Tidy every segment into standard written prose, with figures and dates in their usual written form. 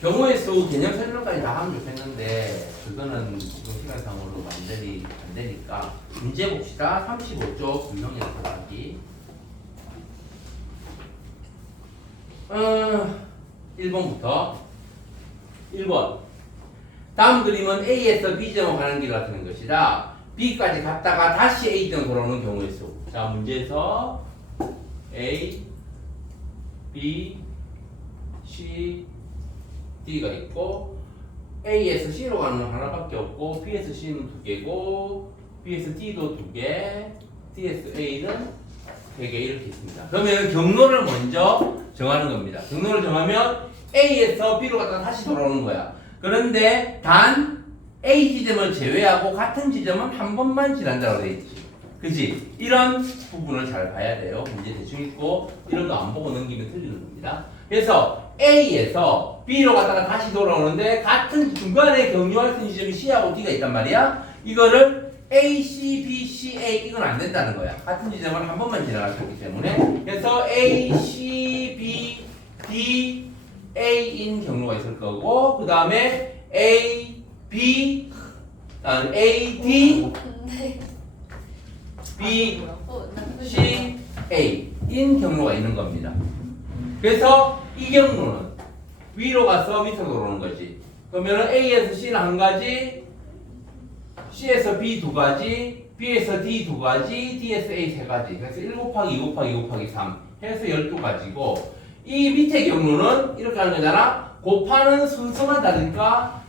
경우의 수 개념 설명까지 다 하면 좋겠는데 그거는 지금 시간상으로 완전히 안 되니까 문제 봅시다. 35쪽 분명히 들어가기 1번부터 1번 다음 그림은 A에서 B점으로 가는 길 같은 것이다. B까지 갔다가 다시 A점 돌아오는 경우의 수. 자, 문제에서 A, B, C, D가 있고 A에서 C로 가는 건 하나밖에 없고 B에서 C는 2개고 B에서 D도 2개, D에서 A는 3개 이렇게 있습니다. 그러면 경로를 먼저 정하는 겁니다. 경로를 정하면 A에서 B로 갔다가 다시 돌아오는 거야. 그런데 단 A 지점을 제외하고 같은 지점은 한 번만 지난다고 돼 있지. 그지? 이런 부분을 잘 봐야 돼요. 문제 대충 읽고 이런 거 안 보고 넘기면 틀리는 겁니다. 그래서 A에서 B로 갔다가 다시 돌아오는데 같은 중간에 경유할 수 있는 지점이 C하고 D가 있단 말이야. 이거를 A, C, B, C, A 이건 안 된다는 거야. 같은 지점을 한 번만 지나갈 수 있기 때문에. 그래서 A, C, B, D, A인 경로가 있을 거고 그 다음에 A, B, A, D, B, C, A 인 경로가 있는 겁니다. 그래서 이 경로는 위로 가서 밑으로 돌아오는 거지. 그러면 A에서 C는 한 가지, C에서 B 두 가지, B에서 D 두 가지, D에서 A 세 가지. 그래서 1 곱하기 2 곱하기 2 곱하기 3 해서 12가지고 이 밑에 경로는 이렇게 하는 거잖아. 곱하는 순서만 다르니까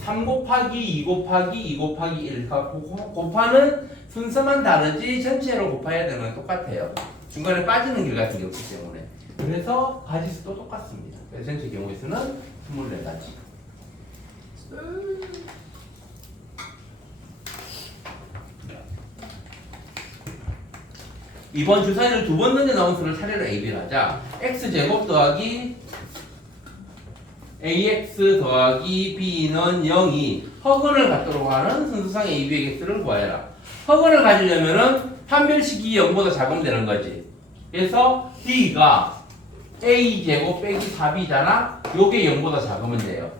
3 곱하기 2 곱하기 2 곱하기 1 곱하는 순서만 다르지 전체로 곱해야 되는 건 똑같아요. 중간에 빠지는 길 같은 게 없기 때문에. 그래서 가지수도 똑같습니다. 그래서 전체 경우의 수는 24가지. 이번 주사위를 두 번 던져 나온 수를 차례로 AB를 하자. x제곱 더하기 ax 더하기 b는 0이 허근을 갖도록 하는 순서상의 AB의 개수를 구하여라. 허근을 가지려면은 판별식이 0보다 작으면 되는 거지. 그래서 d가 a제곱 빼기 4b잖아. 요게 0보다 작으면 돼요.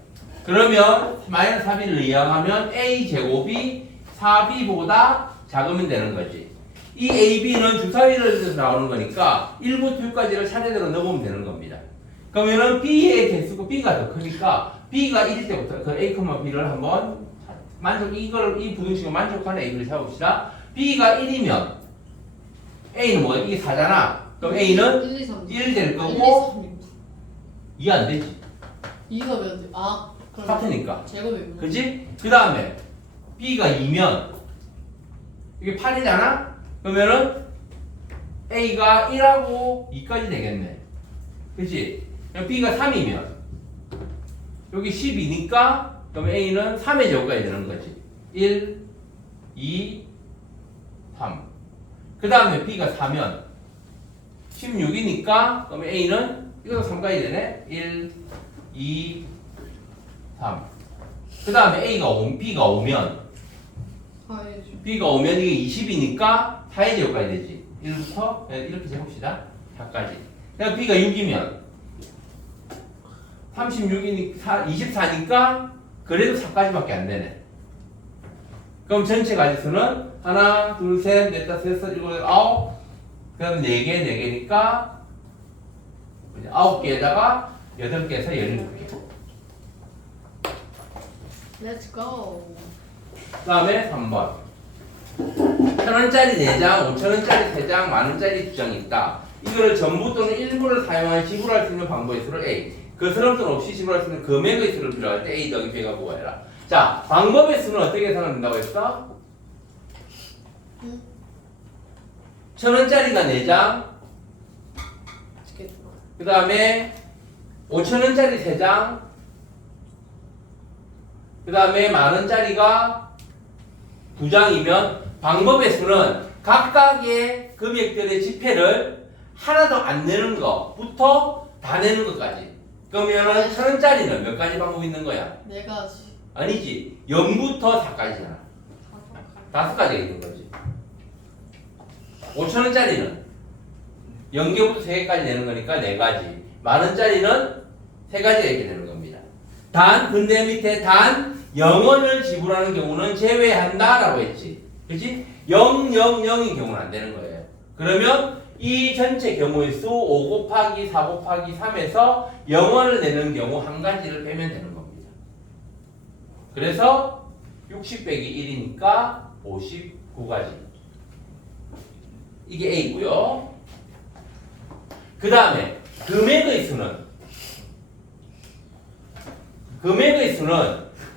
그러면 마이너스 4b를 이항하면 a제곱이 4b보다 작으면 되는 거지. 이 AB는 주사위를 나오는 거니까 1부터 6까지를 차례대로 넣으면 되는 겁니다. 그러면은 B의 개수가 B가 더 크니까 B가 1일 때부터 그 A, B를 한번 이 부등식을 만족하는 AB를 세워봅시다. B가 1이면 A는 뭐야? 이게 4잖아. 그럼 A는 1 될 거고 2 안 되지. 2가 몇 개? 아, 그럼 같으니까. 제곱이 그지? 그 다음에 B가 2면 이게 8이잖아? 그러면은 A가 1하고 2까지 되겠네. 그치? B가 3이면 여기 10이니까 그러면 A는 3의 제곱까지 되는 거지. 1, 2, 3. 그 다음에 B가 4면 16이니까 그러면 A는 이것도 3까지 되네. 1, 2, 3. 그 다음에 B가 5면 B가 오면 이게 20이니까 4의 제곱까지 되지. 1부터 이렇게 재봅시다. 4까지. 그다음 B가 6이면 36이니까 24니까 그래도 4까지밖에 안 되네. 그럼 전체 가지수는 하나, 둘, 셋, 넷, 다섯, 여섯, 일곱, 여덟, 아홉. 그다음 4개, 4개니까 9개에다가 8개에서 17개. Let's go. 그 다음에 3번 1,000원짜리 4장, 5,000원짜리 3장, 만원짜리 2장이 있다. 이거를 전부 또는 일부를 사용하여 지불할 수 있는 방법의 수를 A, 그 스럼돈 없이 지불할 수 있는 금액의 수를 필요할 때 A 더하기 B가 구하여라. 자, 방법의 수는 어떻게 계산한다고 했어? 1,000원짜리가 4장, 그 다음에 5,000원짜리 3장, 그 다음에 만원짜리가 2장이면 방법의 수는 각각의 금액들의 지폐를 하나도 안 내는 것부터 다 내는 것까지. 그러면은 1,000원짜리는 몇 가지 방법이 있는 거야? 4가지. 아니지. 0부터 4까지잖아. 5가지가 있는 거지. 5,000원짜리는 0개부터 3개까지 내는 거니까 4가지. 만원짜리는 3가지가 이렇게 되는 겁니다. 단, 근데 밑에 단 0원을 지불하는 경우는 제외한다라고 했지. 그치? 0, 0, 0인 경우는 안 되는 거예요. 그러면 이 전체 경우의 수 5 곱하기 4 곱하기 3에서 0원을 내는 경우 한 가지를 빼면 되는 겁니다. 그래서 60 빼기 1이니까 59가지. 이게 A고요. 그 다음에 금액의 수는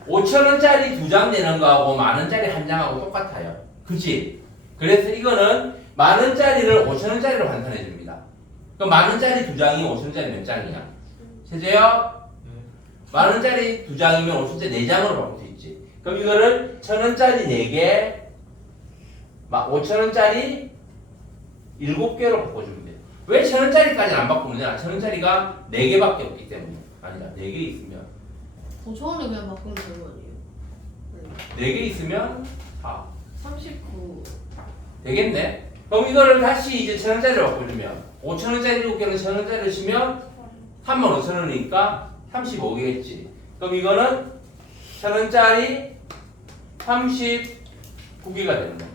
5,000원짜리 2장 내는 거하고 만원짜리 1장하고 똑같아요. 그치? 그래서 이거는 만원짜리를 5,000원짜리로 환산해 줍니다. 그럼 만원짜리 2장이 5,000원짜리 몇 장이야? 세제요? 만원짜리 2장이면 5,000원짜리 4장으로 바꿀 수 있지. 그럼 이거를 1,000원짜리 4개, 5,000원짜리 7개로 바꿔주면 돼요. 왜 1,000원짜리까지는 안 바꾸느냐? 1,000원짜리가 4개밖에 없기 때문에. 아니다, 4개 있으면 5,000원에 그냥 바꾸면 되는 거 아니에요? 4개 있으면 4 39. 되겠네. 그럼 이거를 다시 이제 1,000원짜리로 바꿔주면 5,000원짜리 7개는 1,000원짜리를 치면 35,000원이니까 35개겠지. 그럼 이거는 1,000원짜리 39개가 되는 거야.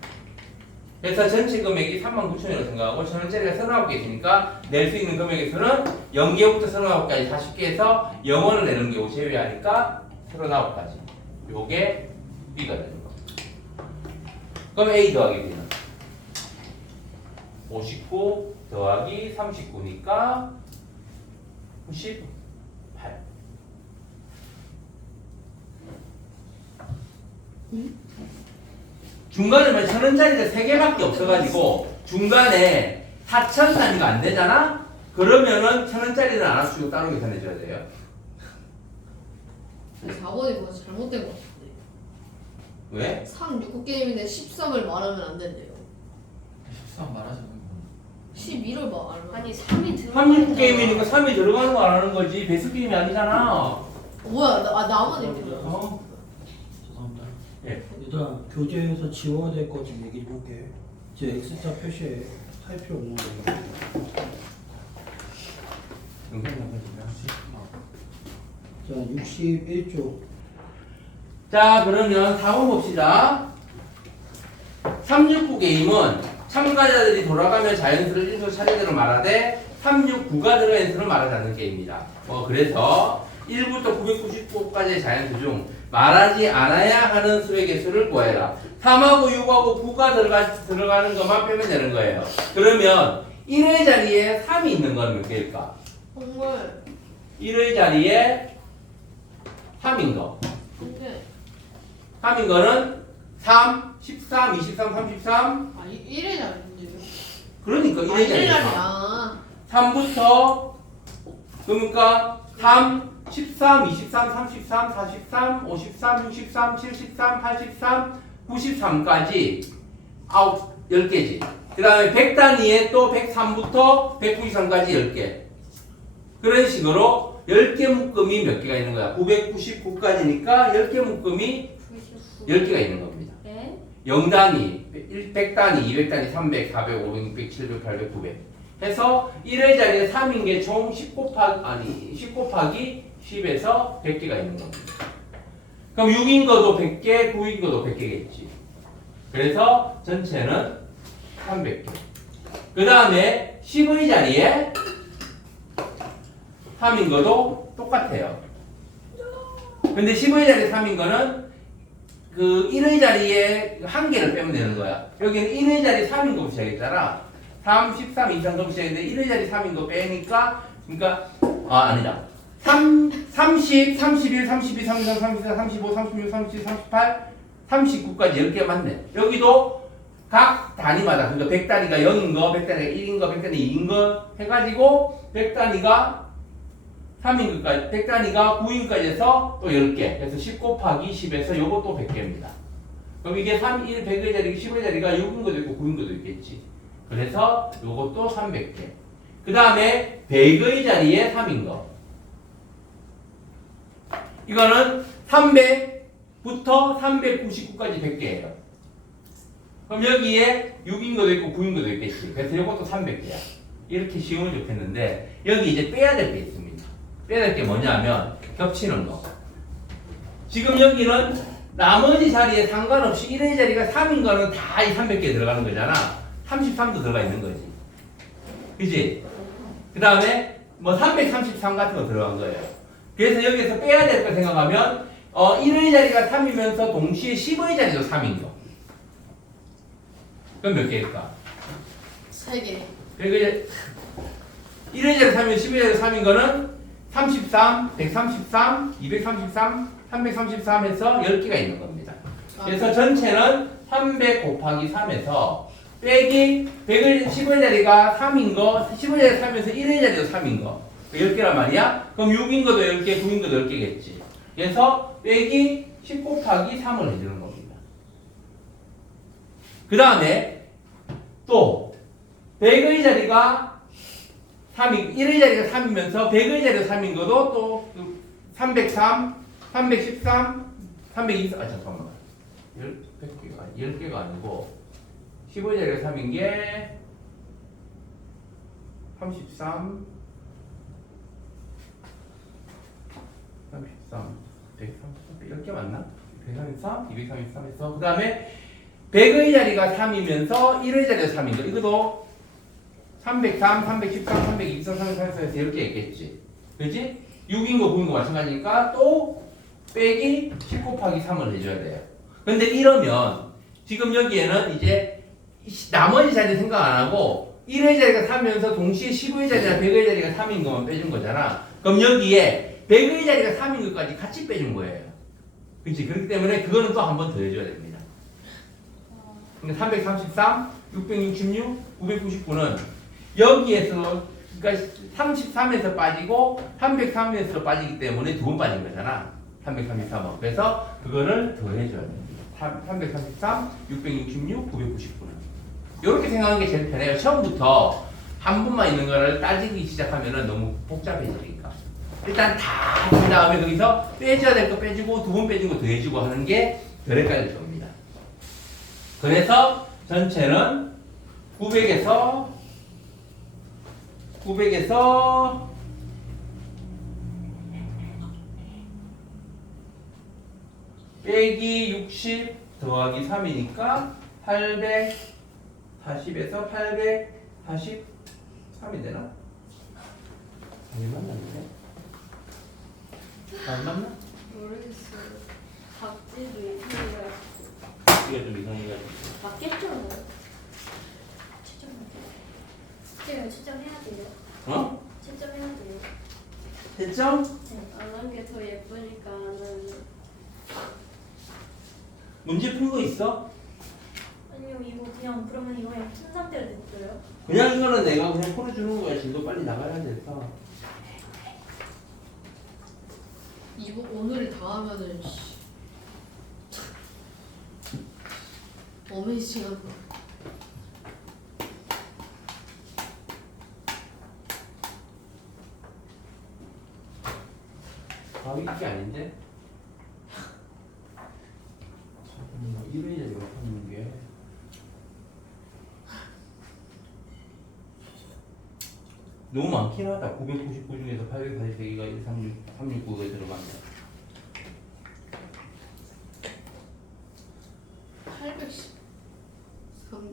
그래서 전체 금액이 39,000원이라고 생각하고 1,000원짜리가 39개 있으니까 낼 수 있는 금액에서는 0개부터 39까지 40개에서 0원을 내는 경우 제외하니까 39까지. 요게 B가 되는 거. 그럼 A 더하기 B는 59 더하기 39니까 98. 중간에 1,000원짜리가 3개밖에 없어가지고 중간에 4,000 단위가 안 되잖아? 그러면은 1,000원짜리는 안 합치고 따로 계산해줘야 돼요. 4번이 뭐 잘못된 거 같은데. 왜? 3, 6 게임인데 13을 말하면 안 된대요. 13 말하자면 11을 말하면. 아니 3이 3육 게임이니까 3이 들어가는 거 안 하는 거지. 배수 게임이 아니잖아. 뭐야? 나만 이렇게. 어? 죄송합니다. 예. 얘들아 교재에서 지워야 될 거 좀 얘기 좀 할게. 이제 X자 표시에 할 필요 없는 거예요. 자 61쪽 자, 그러면 4번 봅시다. 369 게임은 참가자들이 돌아가며 자연수를 일수 차례대로 말하되 369가 들어있는 수는 말하지 않는 게임입니다. 그래서 1부터 999까지의 자연수 중 말하지 않아야 하는 수의 개수를 구해라. 3하고 6하고 9가 들어가는 것만 빼면 되는 거예요. 그러면 1의 자리에 3이 있는 건 몇 개일까? 정말. 1의 자리에 3인 거. 근데 3인 거는 3, 13, 23, 33. 1의 자리인데요? 그러니까 1의 1의 자리에 3. 자리야. 3부터 그러니까 3, 13, 23, 33, 43, 53, 63, 73, 83, 93까지 10개지. 그 다음에 100단위에 또 103부터 193까지 10개. 그런 식으로 10개 묶음이 몇 개가 있는 거야? 999까지니까 10개 묶음이 10개가 있는 겁니다. 네? 0단위, 100단위, 200단위, 300, 400, 500, 600, 700, 800, 900 해서 1의 자리에 3인 게 총 10 곱하기 10에서 100개가 있는 겁니다. 그럼 6인 것도 100개, 9인 것도 100개겠지. 그래서 전체는 300개. 그 다음에 10의 자리에 3인 것도 똑같아요. 근데 10의 자리에 3인 거는 그 1의 자리에 한 개를 빼면 되는 거야. 여기는 1의 자리 3인 거 시작했잖아. 3, 13, 23, 3 시작했는데 1의 자리 3인 거 빼니까 그러니까 아니다. 30, 31, 32, 33, 34, 35, 36, 37, 38, 39까지 10개 맞네. 여기도 각 단위마다 그러니까 100단위가 0인 거, 100단위가 1인 거, 100단위 2인 거 해가지고 100단위가 3인 것까지, 100단위가 9인까지 해서 또 10개. 그래서 10 곱하기 10에서 요것도 100개입니다. 그럼 이게 3, 1, 100의 자리, 10의 자리가 6인 것도 있고 9인 것도 있겠지. 그래서 요것도 300개. 그 다음에 100의 자리에 3인 거. 이거는 300부터 399까지 100개예요. 그럼 여기에 6인 것도 있고 9인 것도 있겠지. 그래서 이것도 300개야. 이렇게 쉬우면 좋겠는데 여기 이제 빼야 될 게 있습니다. 빼야 될 게 뭐냐면 겹치는 거. 지금 여기는 나머지 자리에 상관없이 1의 자리가 3인 거는 다 이 300개 들어가는 거잖아. 33도 들어가 있는 거지. 그지? 그 다음에 뭐 333 같은 거 들어간 거예요. 그래서 여기서 빼야 될 거 생각하면 1의 자리가 3이면서 동시에 10의 자리도 3인 거. 그럼 몇 개일까? 3개. 그리고 이제 1의 자리 3이면 10의 자리 3인 거는 33, 133, 233, 333 해서 10개가 있는 겁니다. 그래서 전체는 300 곱하기 3에서 빼기 100의 10의 자리가 3인 거, 10의 자리 3에서 1의 자리도 3인 거. 10개란 말이야? 그럼 6인 것도 10개, 9인 것도 10개겠지. 그래서 빼기 10 곱하기 3을 해주는 겁니다. 그 다음에 또 100의 자리가 3이, 1의 자리가 3이면서 100의 자리가 3인 것도 또 303, 313, 323, 잠깐만. 10개가 아니고 15의 자리가 3인 게 33, 133, 10개 맞나? 133, 233 해서 그 다음에 100의 자리가 3이면서 1의 자리가 3인 거 이것도 303, 313, 323, 334 해서 10개 있겠지. 그렇지? 6인 거 9인 거 마찬가지니까 또 빼기 10 곱하기 3을 해줘야 돼요. 근데 이러면 지금 여기에는 이제 나머지 자리 생각 안 하고 1의 자리가 3이면서 동시에 15의 자리나 100의 자리가 3인 것만 빼준 거잖아. 그럼 여기에 100의 자리가 3인 것까지 같이 빼준 거예요. 그렇지? 그렇기 때문에 그거는 또 한 번 더 해줘야 됩니다. 그러니까 333, 666, 999는 여기에서 그러니까 33에서 빠지고 303에서 빠지기 때문에 두 번 빠진 거잖아. 333원. 그래서 그거를 더 해줘야 됩니다. 333, 666, 999는. 이렇게 생각하는 게 제일 편해요. 처음부터 한 분만 있는 거를 따지기 시작하면 너무 복잡해지니까. 일단 다 한 다음에 거기서 빼줘야 될 거 빼주고 두 번 빼준 거 더 해주고 하는 게 덜 헷갈릴 겁니다. 그래서 전체는 900에서 빼기 60 더하기 3이니까 840에서 843이 되나? 아니 맞는데? 안 맞나? 모르겠어요. 박지도 이상해가지고. 이거 좀 이상해가지고. 맞겠죠? 채점해야 돼요. 어? 채점해야 돼요. 됐죠? 네. 안 한 게 더 예쁘니까는. 문제 푼 거 있어? 아니요, 이거 그냥 그러면 이거 그냥 푼 상태로 됐어요. 그냥 이거는 내가 그냥 풀어주는 거야. 진도 빨리 나가야 돼서. 이거 오늘을 다 하면은 어메이징한 거. 아 이게 아닌데? 잠깐만 1회 자리가 하는 게 너무 많긴 하다. 999 중에서 843개가 369에 들어간다. 813.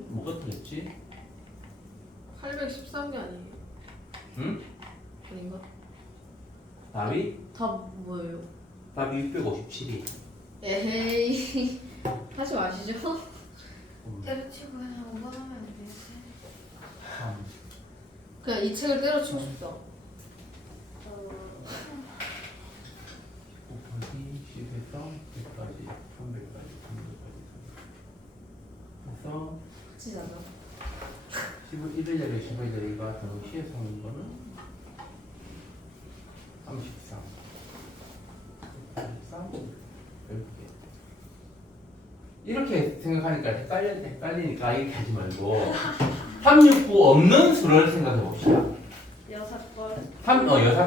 뭐가 틀렸지? 813개 아니에요? 응? 아닌가? 답이? 다 뭐예요? 답이 657이. 에헤이. 하지 마시죠. 때려치고 그냥 5번 하면 안 되지. 그냥 이 책을 때려치고 싶다. 곱하기 10에서 100까지, 300까지, 300까지. 그래서 같이잖아. 1의 자리, 10의 자리가 동시에 서는 거는 33. 33, 10개. 이렇게 생각하니까 헷갈리니까 이렇게 하지 말고 369 없는 수를 생각해 봅시다. 6번. 여섯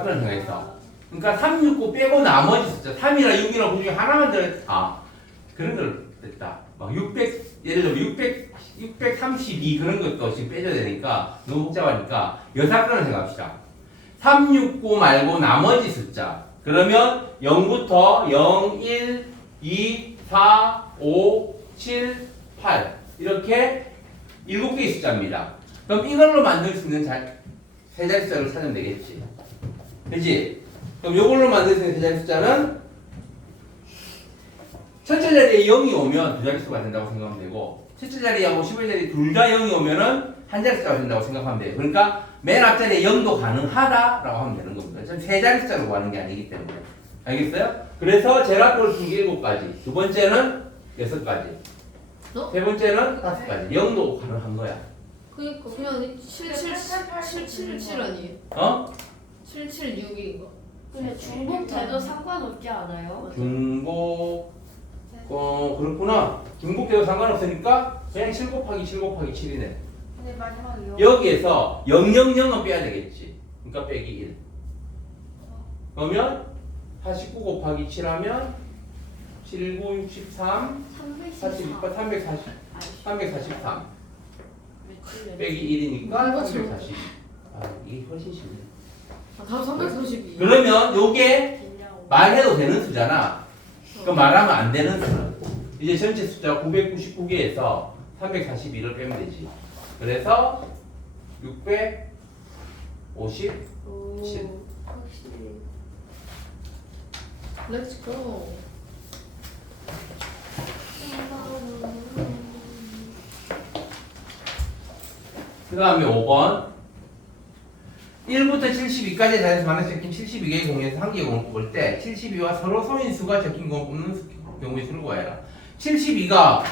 번을 생각했어. 그러니까 369 빼고 나머지 숫자 3이나 6이나 그 중에 하나만 그런 걸 됐다. 막 600, 예를 들면 632 그런 것도 지금 빼줘야 되니까 너무 복잡하니까 여섯 번을 생각합시다. 369 말고 나머지 숫자 그러면 0부터 0, 1, 2, 4, 5, 7, 8 이렇게 7개의 숫자입니다. 그럼 이걸로 만들 수 있는 세 자리 숫자를 찾으면 되겠지. 그치? 그럼 이걸로 만들 수 있는 세 자리 숫자는 첫째 자리에 0이 오면 두 자리 수가 된다고 생각하면 되고 첫째 자리하고 15의 자리 둘 다 0이 오면은 한 자리 숫자가 된다고 생각하면 돼요. 그러니까 맨 앞자리에 0도 가능하다라고 하면 되는 겁니다. 전 세 자리 숫자로 구하는 게 아니기 때문에. 알겠어요? 그래서 제라토를 준 게 7가지. 두 번째는 6가지. 어? 세 번째는 5가지. 0도 가능한 거야. 그니까 그냥 777 아니에요? 어? 776인 거. 근데 중복돼도 상관없지 않아요? 중복 그렇구나. 중복돼도 상관없으니까 그냥 7 곱하기 7 곱하기 7이네. 근데 마지막이요. 여기에서 000은 빼야 되겠지. 그러니까 빼기 1. 그러면 49 곱하기 7 하면 7, 9, 63, 42, 343 빼기 1이니까 340. 아, 이게 훨씬 쉽네. 아, 다음 332. 그러면 요게 말해도 되는 수잖아. 그 말하면 안 되는 수는 이제 전체 숫자 999개에서 342를 빼면 되지. 그래서 657. 확실히. Let's go. 그 다음에 5번 1부터 72까지 자리에서 만날 수 있는 72개의 공에서 한 개의 공을 뽑을 때 72와 서로 소인수가 적힌 공을 뽑는 경우의 수를 구해라. 72가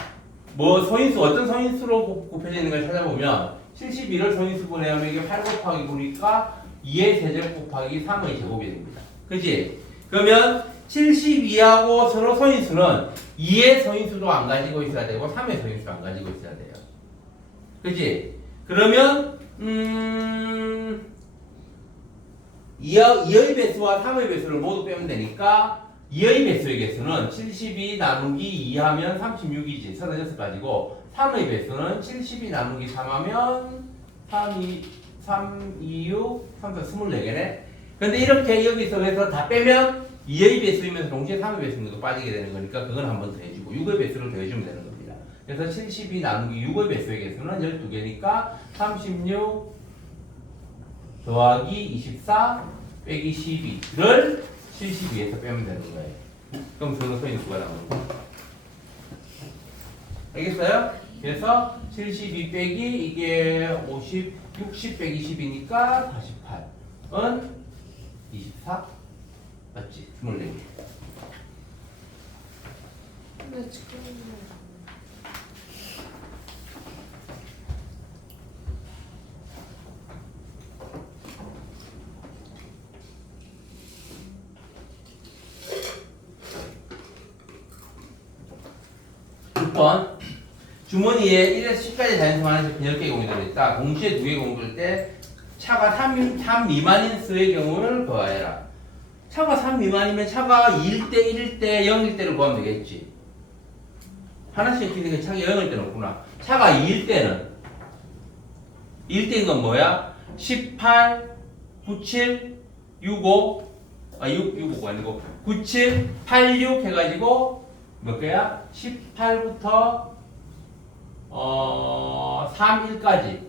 뭐 소인수 어떤 소인수로 곱해져 있는 걸 찾아보면 72를 소인수분해 하면 이게 8 곱하기 9니까 2의 세제곱 곱하기 3의 제곱이 됩니다. 그치? 그러면 72하고 서로 소인수는 2의 소인수도 안 가지고 있어야 되고 3의 소인수도 안 가지고 있어야 돼요. 그치? 그러면 2의 배수와 3의 배수를 모두 빼면 되니까 2의 배수의 개수는 72 나누기 2 하면 36이지 36가지고 3의 배수는 72 나누기 3 하면 3, 2, 6, 3, 4, 24개네. 근데 이렇게 여기서 해서 다 빼면 2의 배수이면서 동시에 3의 배수인 것도 빠지게 되는 거니까 그건 한 번 더 해주고 6의 배수를 더 해주면 되는 겁니다. 그래서 72 나누기 6의 배수의 개수는 12개니까 36 더하기 24 빼기 12를 72에서 빼면 되는 거예요. 그럼 서로 소인수가 나오는 거예요. 알겠어요? 그래서 72 빼기 이게 50, 60 빼기 10이니까 48은 24 맞지? 24개. Let's go. 번 주머니에 1에서 10까지 자연수 많은 제품 10개의 공이 들어있다. 동시에 2개의 공이 들을 때 차가 3 미만인 수의 경우를 구하여라. 차가 3 미만이면 차가 2일 때, 1일 때, 0일 때를 구하면 되겠지. 하나씩 이렇게 차가 0일 때는 없구나. 차가 2일 때는 2일 때인 건 뭐야? 18, 97, 65 65가 아니고 97, 86 해가지고 몇 개야? 18부터 3일까지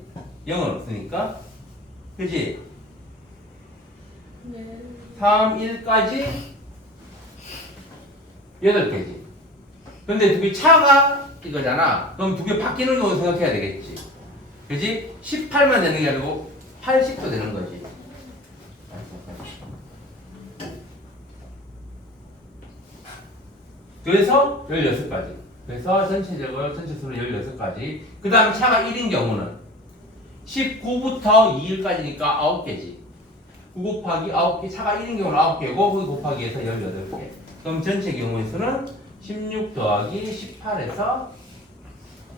0은 없으니까 그치? 네. 3일까지 8개지. 근데 두 개 차가 이거잖아. 그럼 두 개 바뀌는 경우 생각해야 되겠지. 그치? 18만 되는 게 아니고 80도 되는 거지. 그래서 16가지. 그래서 전체적으로 전체 수는 16가지. 그 다음에 차가 1인 경우는 19부터 2일까지니까 9개지. 9 곱하기 9개, 차가 1인 경우는 9개고 거기 곱하기 해서 18개. 그럼 전체 경우의 수는 16 더하기 18에서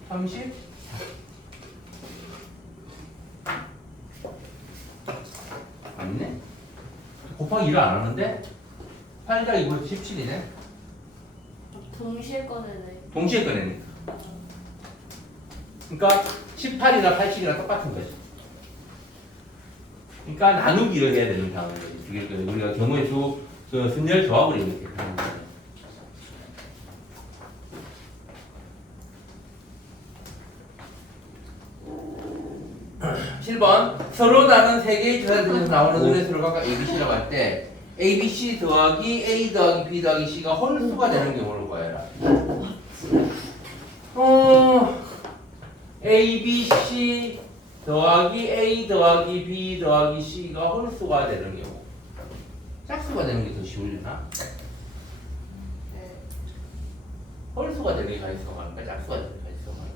34. 맞네? 곱하기 1을 안 하는데? 8 더하기 9에서 17이네? 동시에 꺼내네. 동시에 꺼내니까. 그러니까 18이나 80이랑 똑같은 거지. 그러니까 나누기를 해야 되는 상황인 거지. 우리가 경우의 수 그 순열 조합을 이렇게 하는 거예요. 칠 번 서로 다른 세 개의 주사들 중에서 나오는 눈의 수를 각각 ABC라고 할 때 ABC 더하기 A 더하기 B 더하기 C가 홀수가 되는 경우를 구해라. ABC 더하기 A 더하기 B 더하기 C가 홀수가 되는 경우. 짝수가 되는 게 더 쉬울려나? 홀수가 되는 게 가있어 가는가? 짝수가 되는 게 가있어 가는가?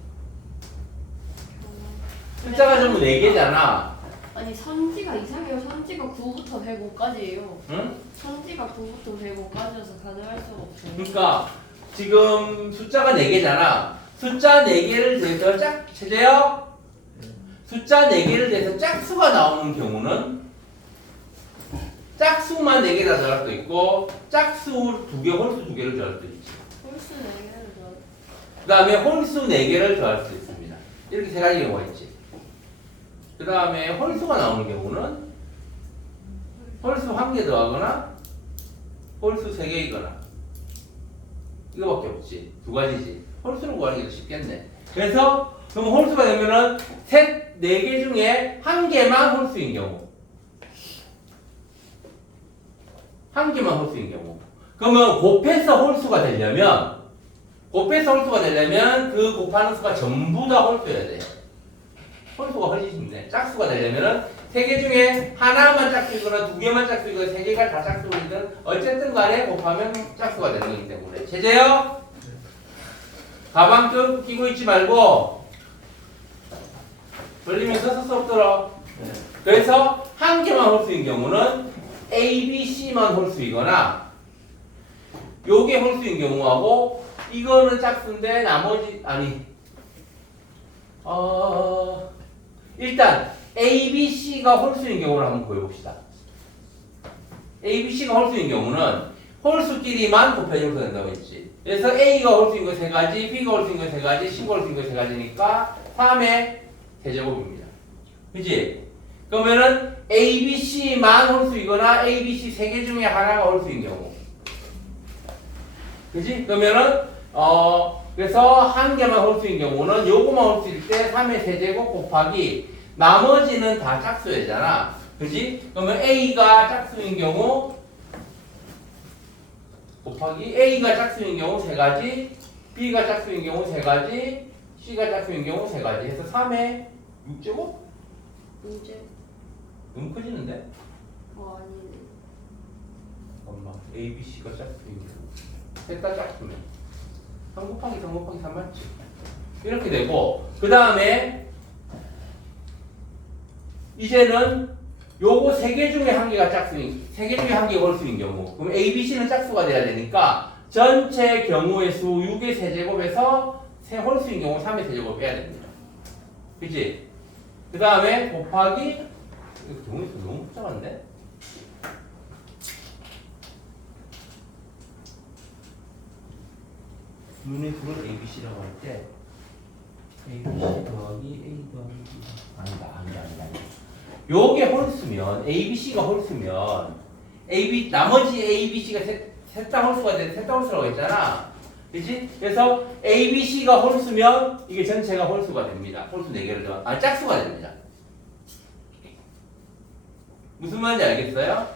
숫자가 전부 4개잖아. 아니 선지가 이상해요. 선지가 9부터 105까지예요. 응? 선지가 9부터 105까지여서 가능할 수가 없어요. 그러니까 지금 숫자가 4개잖아. 숫자 4개를 대서 체제요? 숫자 4개를 대서 짝수가 나오는 경우는 짝수만 4개가 들어갈 수도 있고 짝수 2개, 홀수 2개를 더할 수도 있지. 홀수 4개를 더. 그 다음에 홀수 4개를 더할 수 있습니다. 이렇게 세 가지 경우가 있지. 그 다음에 홀수가 나오는 경우는 홀수 1개 더하거나 홀수 3개이거나 이거밖에 없지. 2가지지. 홀수를 구하는 게 더 쉽겠네. 그래서 그럼 홀수가 되면은 셋 4개 중에 1개만 홀수인 경우, 1개만 홀수인 경우. 그러면 곱해서 홀수가 되려면 그 곱하는 수가 전부 다 홀수여야 돼. 홀수가 훨씬 쉽네. 짝수가 되려면은 3개 중에 하나만 짝수이거나 2개만 짝수이거나 3개가 다 짝수이든 어쨌든 간에 곱하면 짝수가 되는 거기 때문에. 제재요? 가방 끈 끼고 있지 말고 돌리면서 수업 들어. 그래서 1개만 홀수인 경우는 A, B, C만 홀수이거나 요게 홀수인 경우하고 이거는 짝수인데 나머지 일단 A, B, C가 홀수인 경우를 한번 보여봅시다. A, B, C가 홀수인 경우는 홀수끼리만 곱해줘서 된다고 했지. 그래서 A가 홀수인 거 3가지, B가 홀수인 거 3가지, C가 홀수인 거 3가지니까 3의 세제곱입니다. 그치? 그러면은 A, B, C만 홀수이거나 A, B, C 3개 중에 하나가 홀수인 경우. 그치? 그러면은 그래서 1개만 홀수인 경우는 요거만 홀수일 때 3의 세제곱 곱하기 나머지는 다 짝수잖아. 그치? 그러면 A가 짝수인 경우 곱하기 A가 짝수인 경우 3가지, B가 짝수인 경우 3가지, C가 짝수인 경우 3가지 해서 3의 6제곱? 문제. 너무 커지는데? 아니네. 엄마 A, B, C가 짝수인 경우 셋 다 짝수면 3 곱하기 3 곱하기 3 맞지? 이렇게 되고 그 다음에 이제는 요거 3개 중에 1개가 짝수인 3개 중에 1개가 홀수인 경우 그럼 A, B, C는 짝수가 돼야 되니까 전체 경우의 수 6의 세제곱에서 홀수인 경우 3의 세제곱 빼야 됩니다. 그치? 그 다음에 곱하기 이거 경우의 수 너무 복잡한데? 눈의 수를 ABC라고 할 때 ABC 더하기 A 더하기 B 아니다. 요게 홀수면 ABC가 홀수면 나머지 ABC가 셋 다 홀수가 돼. 셋 다 홀수라고 했잖아. 그치? 그래서 ABC가 홀수면 이게 전체가 홀수가 됩니다. 홀수 4개를 더 짝수가 됩니다. 무슨 말인지 알겠어요?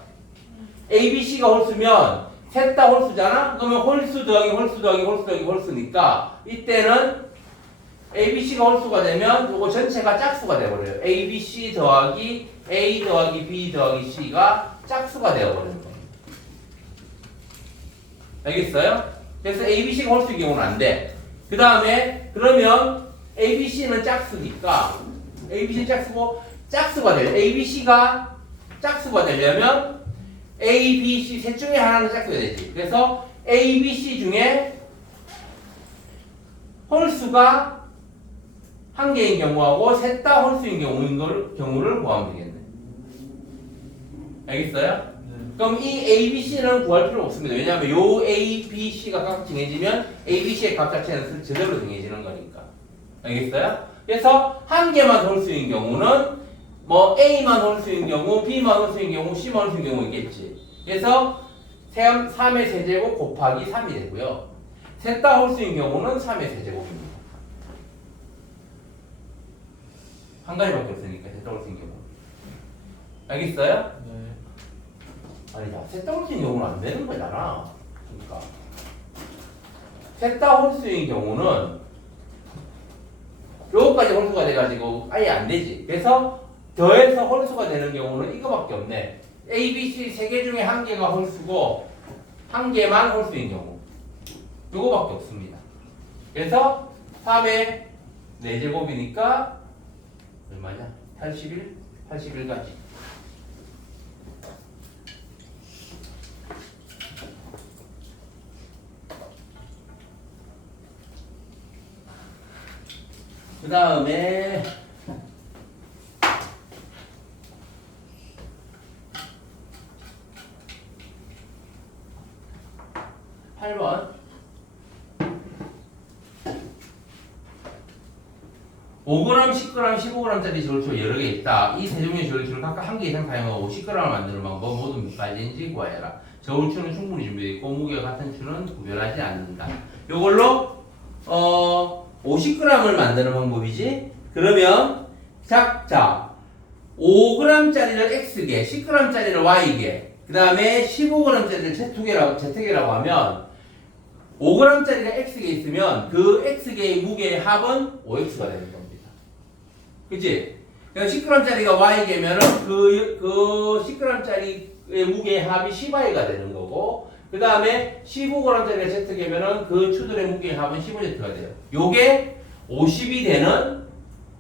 ABC가 홀수면 셋 다 홀수잖아? 그러면 홀수 더하기 홀수 더하기 홀수 더하기 홀수니까 이때는 ABC가 홀수가 되면 이거 전체가 짝수가 되어버려요. ABC 더하기 A 더하기 B 더하기 C가 짝수가 되어버리는 거예요. 알겠어요? 그래서 ABC가 홀수인 경우는 안 돼. 그 다음에 그러면 ABC는 짝수니까 ABC는 짝수고 짝수가 돼요. ABC가 짝수가 되려면 A, B, C 셋 중에 하나는 짝수가 되지. 그래서 A, B, C 중에 홀수가 1개인 경우하고 셋 다 홀수인 경우를 구하면 되겠네. 알겠어요? 네. 그럼 이 A, B, C는 구할 필요 없습니다. 왜냐하면 요 A, B, C가 각 정해지면 A, B, C의 값 자체는 제대로 정해지는 거니까. 알겠어요? 그래서 1개만 홀수인 경우는 뭐 A만 홀수인 경우, B만 홀수인 경우, C만 홀수인 경우 있겠지. 그래서 3의 세제곱 곱하기 3이 되고요. 셋 다 홀수인 경우는 3의 세제곱입니다. 한 가지밖에 없으니까 셋 다 홀수인 경우. 알겠어요? 네. 아니다. 셋 다 홀수인 경우는 안 되는 거잖아. 그러니까 셋 다 홀수인 경우는 요거까지 홀수가 돼가지고 아예 안 되지. 그래서 더해서 홀수가 되는 경우는 이거밖에 없네. A, B, C 세 개 중에 한 개가 홀수고 한 개만 홀수인 경우 요거밖에 없습니다. 그래서 3의 4제곱이니까 얼마냐? 81까지. 그 다음에 8번 5g, 10g, 15g짜리 저울추가 여러 개 있다. 이 세 종류의 저울추를 각각 한 개 이상 사용하고 50g을 만드는 방법 모두 몇 가지인지 구하여라. 저울추는 충분히 준비되어 있고 무게가 같은 추는 구별하지 않는다. 요걸로 50g을 만드는 방법이지. 그러면 자 5g짜리를 X개, 10g짜리를 Y개, 그 다음에 15g짜리를 Z개라고 하면 5g짜리가 X개 있으면 그 X개의 무게의 합은 5X가 되는 겁니다. 그치? 그러니까 10g짜리가 Y개면은 그 10g짜리의 무게의 합이 10Y가 되는 거고, 그 다음에 15g짜리가 Z개면은 그 추들의 무게의 합은 15Z가 돼요. 요게 50이 되는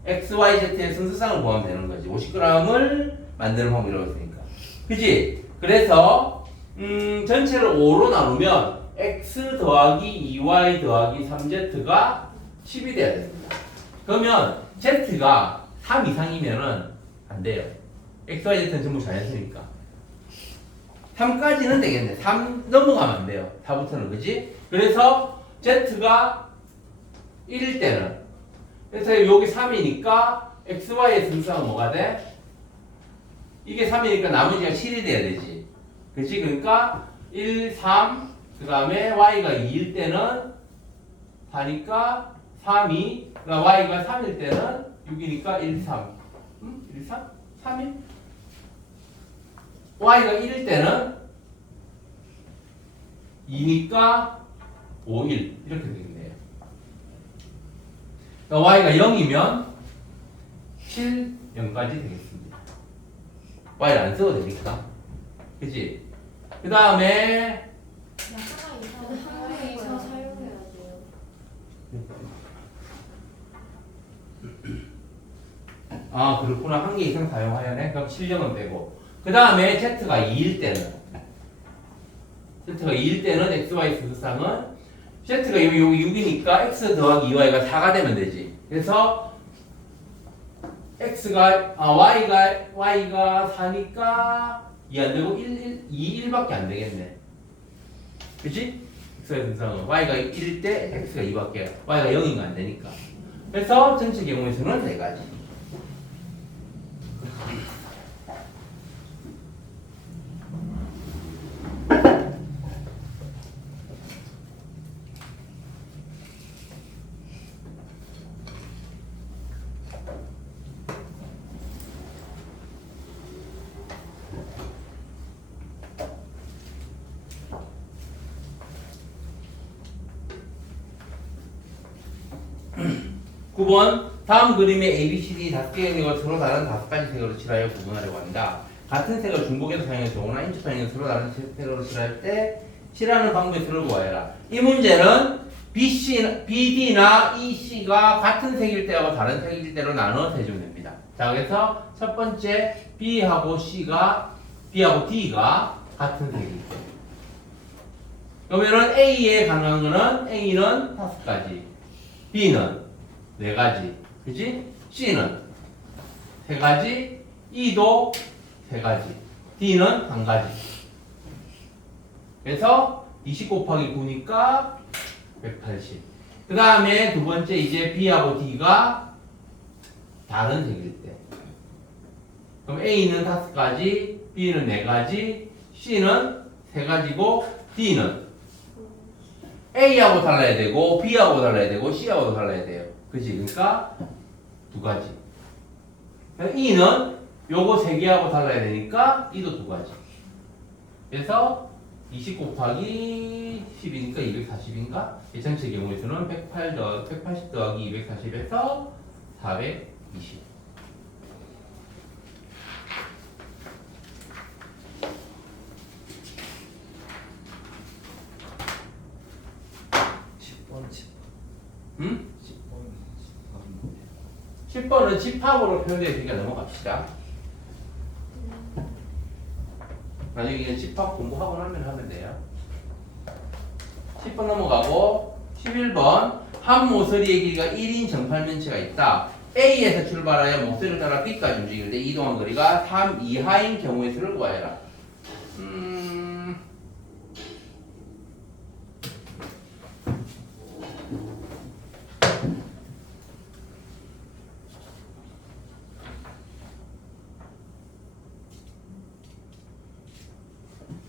XYZ의 순서상을 구하면 되는 거지. 50g을 만드는 방법이라고 했으니까. 그치? 그래서, 전체를 5로 나누면 X 더하기 2Y 더하기 3Z가 10이 돼야 됩니다. 그러면 Z가 3 이상이면은 안 돼요. XYZ는 전부 자연수니까. 3까지는 되겠네. 3 넘어가면 안 돼요. 4부터는, 그지? 그래서 Z가 1일 때는, 그래서 여기 3이니까 XY의 순서가 뭐가 돼? 이게 3이니까 나머지가 7이 돼야 되지. 그치? 그러니까 1, 3, 그 다음에 Y가 2일 때는 4니까 3, 2, 그러니까 Y가 3일 때는 6이니까 1, 3. 1, 3? 3일? Y가 1일 때는 2니까 5, 1. 이렇게 되겠네요. 그러니까 Y가 0이면 7, 0까지 되겠습니다. Y를 안 써도 되니까. 그치? 그 다음에 한 개 이상 사용해야 돼요. 아, 그렇구나. 한 개 이상 사용하야 돼? 그럼 7령은 빼고. 그 다음에 Z가 2일 때는 XY 수상은 Z가 여기 6이니까 X 더하기 2Y가 4가 되면 되지. 그래서 Y가 4니까 2 안 되고 2, 1밖에 안 되겠네. 그치? X의 분상은 Y가 1일 때 X가 2밖에, Y가 0인 거 안 되니까. 그래서 전체 경우의 수는 4가지. 구 번 다음 그림의 ABCD 5개의 영역을 서로 다른 5가지 색으로 칠하여 구분하려고 한다. 같은 색을 중복해서 사용해서 오나 인접하는 서로 다른 색으로 칠할 때 칠하는 방법의 수를 구하여라. 이 문제는 BD나 EC가 같은 색일 때하고 다른 색일 때로 나눠서 해주면 됩니다. 자, 그래서 첫 번째 B하고 D가 같은 색일 때. 그러면은 A에 가능한 거는 A는 5가지, B는 4가지, 그치? C는 3가지, E도 3가지, D는 1가지. 그래서 20 곱하기 9니까 180. 그 다음에 두 번째 이제 B하고 D가 다른 색일 때. 그럼 A는 5가지, B는 4가지, C는 세 가지고 D는 A하고 달라야 되고 B하고 달라야 되고 C하고도 달라야 돼요. 그치? 그러니까 두 가지. E는 요거 세 개하고 달라야 되니까 E도 두 가지. 그래서 20 곱하기 10이니까 240인가? 예전체 경우에서는 180 더하기 240에서 420. 응? 10번은 집합으로 표현되니까 넘어갑시다. 나중에 이제 집합 공부하고 나면 하면 돼요. 10번 넘어가고 11번 한 모서리의 길이가 1인 정팔면체가 있다. A에서 출발하여 모서리를 따라 B까지 움직일 때 이동한 거리가 3 이하인 경우의 수를 구하여라.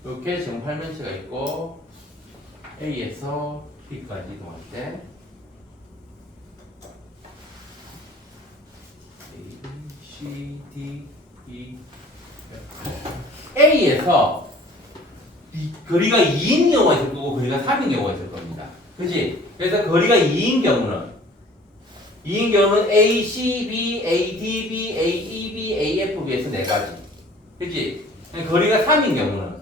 이렇게 정팔면체가 있고 A에서 B까지 이동할 때 A, C, D, E, F. A에서 거리가 2인 경우가 있을 거고 거리가 3인 경우가 있을 겁니다. 그치? 그래서 거리가 2인 경우는 A, C, B, A, D, B, A, E, B, A, F, B에서 4가지. 그치? 거리가 3인 경우는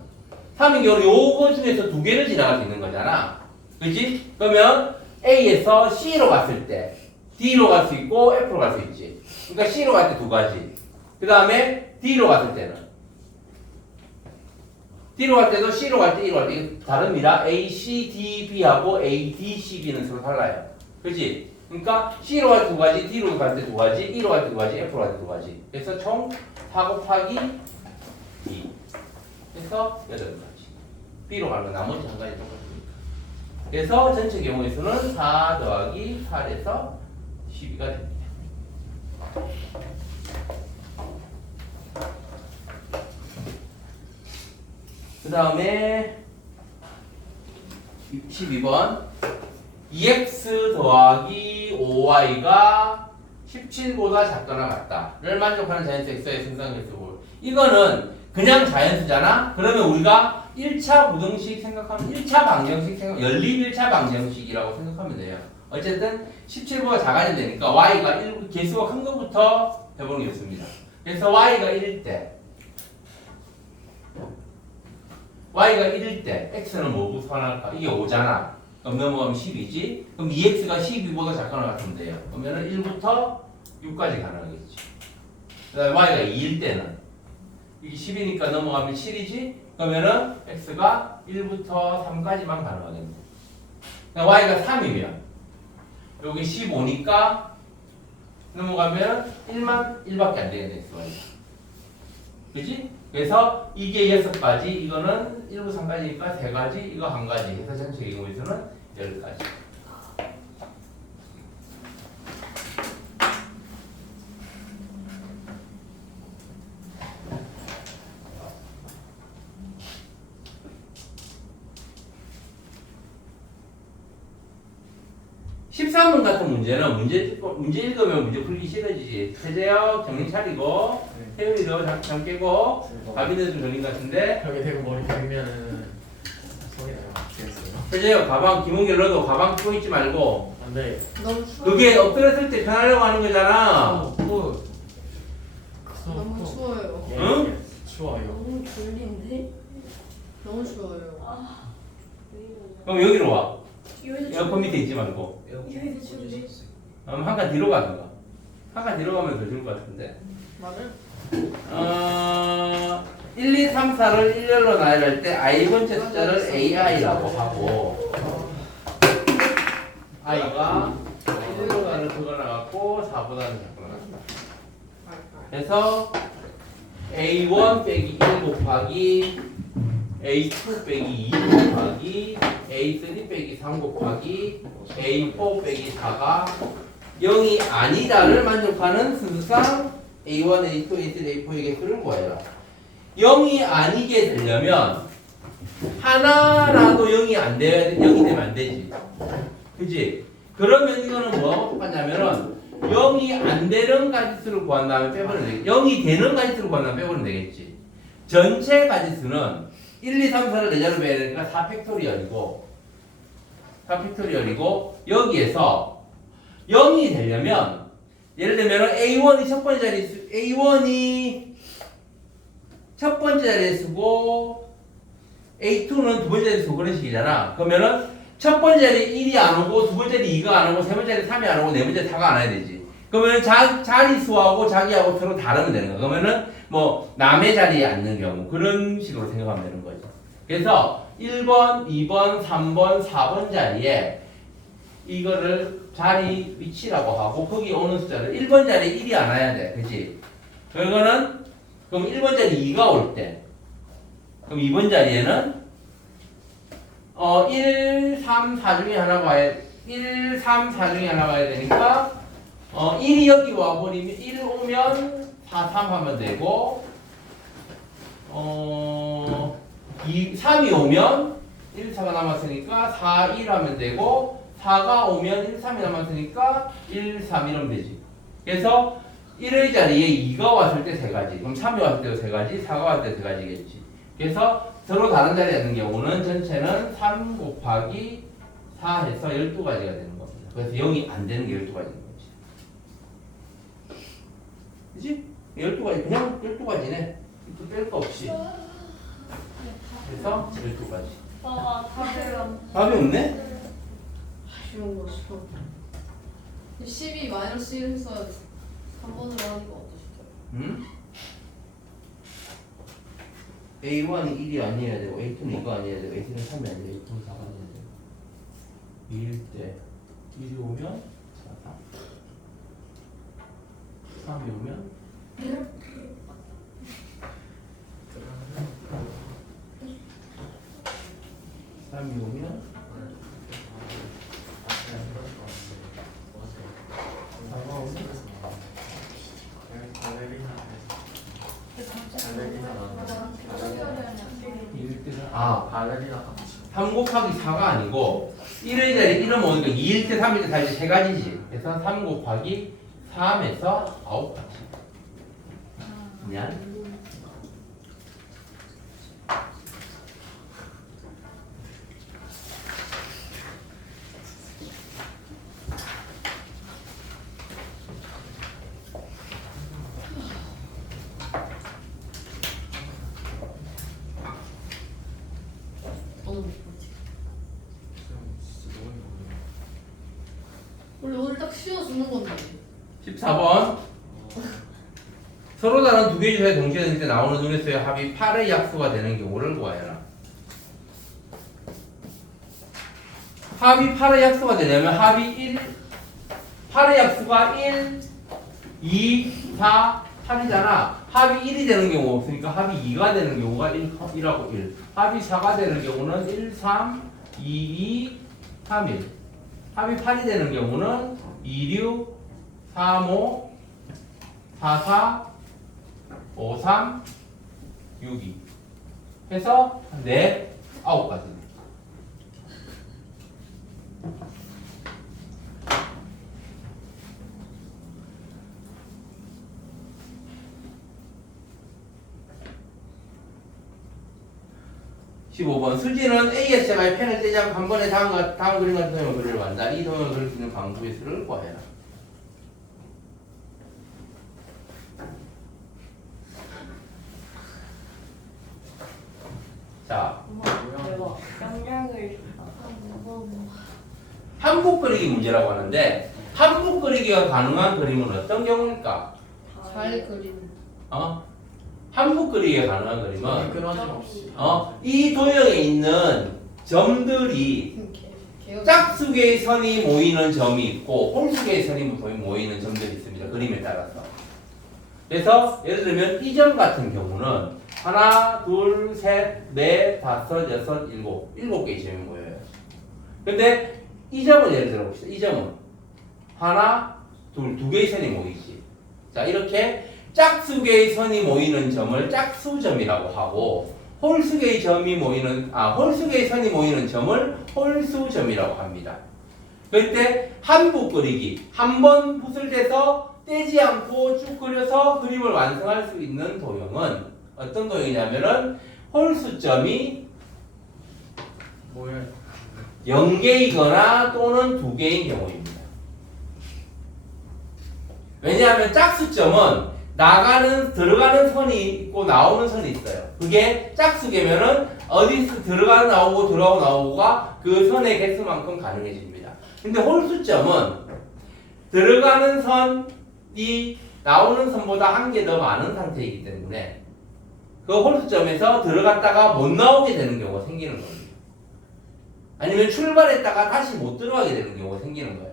요거 중에서 2개를 지나갈 수 있는 거잖아. 그치? 그러면 A에서 C로 갔을 때 D로 갈 수 있고 F로 갈 수 있지. 그러니까 C로 갈 때 2가지. 그 다음에 D로 갔을 때는 D로 갈 때도 C로 갈 때, E로 갈 때 다릅니다. A, C, D, B하고 A, D, C, B는 서로 달라요. 그치? 그러니까 C로 갈 때 2가지, D로 갈 때 2가지, E로 갈 때 2가지, F로 갈 때 2가지. 그래서 총 4 곱하기 2. 그래서 8가지. B로 가면 나머지 한 가지 똑같으니까. 그래서 전체 경우의 수는 4 더하기 8에서 12가 됩니다. 그 다음에 12번 2x 더하기 5y가 17보다 작거나 같다를 만족하는 자연수 x의 승상계수. 이거는 그냥 자연수잖아? 그러면 우리가 1차 부등식 생각하면 1차 방정식 연립 1차 방정식이라고 생각하면 돼요. 어쨌든 17보다 작아야 되니까 y가 1, 개수가 큰 것부터 해보는 게 좋습니다. 그래서 y가 1일 때 x는 뭐고 소환할까? 이게 5잖아. 그럼 넘어가면 10이지? 그럼 2x가 12보다 작거나 같으면 돼요. 그러면 1부터 6까지 가능하겠지. 그 다음에 y가 2일 때는 이게 10이니까 넘어가면 7이지? 그러면은 x가 1부터 3까지만 가능하겠네. y가 3이면 여기 15니까 넘어가면 1밖에 안 되겠네. x가. 그지? 그래서 이게 6가지, 이거는 1부 3까지니까 3가지, 이거 1가지 해서 전체 경우에서는 10가지. (13번) 같은 문제는 문제 읽으면 문제 풀기 싫어지지. 세재혁 정신 차리고 태율이도 잠 깨고 가비도 좀 정린 것 같은데. 벽에 대고 머리 박으면은 손이 나요. 되겠어요? 세재혁 가방 김은결 너도 가방 끼고 있지 말고. 안돼. 너무 추워. 그게 엎드렸을 때 편하려고 하는 거잖아. 너무 추워요. 응? 추워요. 너무 졸린데? 너무 추워요. 그럼 여기로 와. 여기도 에어컨 밑에 있지 말고. 여기도 추운데. 그럼 한 칸 뒤로 가든가. 한 칸 뒤로 가면 더 좋을 것 같은데. 말을? 1, 2, 3, 4를 일렬로 나열할 때 i번째 숫자를 ai라고 하고 i가 1보다는 크거나 같고 4보다는 작거나 같다. 그래서 a1 빼기 1 곱하기 a2 빼기 2 곱하기 a3 빼기 3 곱하기 a4 빼기 4가 0이 아니다를 만족하는 순수상 a1, a2, a3, a4의 개수를 구하여라. 0이 아니게 되려면 하나라도 0이 안 돼, 0이 되면 안 되지. 그지? 그러면 이거는 뭐하고 똑같냐면은 0이 안 되는 가지수를 구한 다음에 빼버리면 되겠지. 0이 되는 가지수를 구한 다음에 빼버리면 되겠지. 전체 가지수는 1, 2, 3, 4를 4자로 빼야 되니까 4팩토리얼이고 여기에서 0이 되려면 예를 들면 A1이 첫 번째 자리수, A1이 첫 번째 자리수고 A2는 두 번째 자리수 그런 식이잖아. 그러면은 첫 번째 자리 1이 안 오고 두 번째 자리 2가 안 오고 세 번째 자리 3이 안 오고 네 번째 4가 안 와야 되지. 그러면은 자리수하고 자기하고 서로 다르면 되는 거야. 그러면은 뭐 남의 자리에 앉는 경우 그런 식으로 생각하면 되는 거죠. 그래서 1번, 2번, 3번, 4번 자리에 이거를 자리 위치라고 하고 거기 오는 숫자를 1번 자리에 1이 안 와야 돼. 그치? 그러면 1번 자리 2가 올 때 그럼 2번 자리에는 1, 3, 4 중에 하나가 와야 1, 3, 4 중에 하나가 와야 되니까 1이 여기 와버리면 1 오면 4, 3 하면 되고 3이 오면 1, 4가 남았으니까 4, 1 하면 되고 4가 오면 1, 3이 남았으니까 1, 3 이러면 되지. 그래서 1의 자리에 2가 왔을 때 3가지, 그럼 3이 왔을 때도 3가지, 4가 왔을 때 3가지겠지. 그래서 서로 다른 자리에 있는 경우는 전체는 3 곱하기 4 해서 12가지가 되는 겁니다. 그래서 0이 안 되는 게 12가지인 거지. 그치? 12가지, 그냥 12가지네. 또 뺄 거 없이. 그래서 12가지. 오빠가 답을 안 답이 없네? 이런 거 싫어. 12 마이너스 1 해서 3번으로 하니까 어떠시죠? 응? A1이 1이 아니어야 되고 A2는 2가 아니어야 되고 A3는 3이 아니어야 되고 A2는 4가 아니어야 되고 2일 때 1이 오면 4, 3이 오면 3이 오면 4가 오면 발레리나 3 곱하기 4가 아니고 1의 자리 1은 뭐니까 2일 때 3일 때 다 이제 3가지지. 그래서 3 곱하기 3에서 9가지. 미안. 오늘 못 보지. 원래 오늘 딱 씌워주는 건데. 14번. 서로 다른 두 개의 주사에 동시에 있을 때 나오는 눈에서의 합이 8의 약수가 되는 경우를 구하여라. 합이 8의 약수가 되려면 합이 1, 8의 약수가 1, 2, 4, 8이잖아. 합이 1이 되는 경우가 없으니까 합이 2가 되는 경우가 1하고 1. 합이 4가 되는 경우는 1, 3, 2, 2, 3, 1. 합이 8이 되는 경우는 2, 6, 3, 5, 4, 4, 5, 3, 6, 2 해서 4, 9가지. (15번) 수지는 A의 제가의 펜을 떼지 않고 한 번에 다음 그림 같은 도형을 그리려 한다. 이 도형을 그릴 수 있는 방법의 수를 구하여라. 자, 대박. 영향을 한복 그리기 문제라고 하는데 한복 그리기가 가능한 그림은 어떤 경우일까? 잘 그리는. 한복 그리기가 가능한 그림은 끊어짐 없이 이 도형에 있는 점들이 짝수 개의 선이 모이는 점이 있고 홀수 개의 선이 모이는 점들이 있습니다. 그림에 따라서. 그래서 예를 들면 이 점 같은 경우는 하나, 둘, 셋, 넷, 다섯, 여섯, 일곱 개의 점이 모여요. 근데 이 점은 예를 들어 봅시다. 이 점은 하나, 둘, 두 개의 선이 모이지. 자, 이렇게 짝수 개의 선이 모이는 점을 짝수점이라고 하고 홀수개의 점이 모이는 홀수개의 선이 모이는 점을 홀수점이라고 합니다. 그때 한 붓 그리기, 한 번 붓을 대서 떼지 않고 쭉 그려서 그림을 완성할 수 있는 도형은 어떤 도형이냐면은 홀수점이 뭐야? 0개이거나 또는 2개인 경우입니다. 왜냐하면 짝수점은 들어가는 선이 있고 나오는 선이 있어요. 그게 짝수개면은 어디서 들어가고 나오고 들어가고 나오고가 그 선의 개수만큼 가능해집니다. 근데 홀수점은 들어가는 선이 나오는 선보다 한 개 더 많은 상태이기 때문에 그 홀수점에서 들어갔다가 못 나오게 되는 경우가 생기는 겁니다. 아니면 출발했다가 다시 못 들어가게 되는 경우가 생기는 거예요.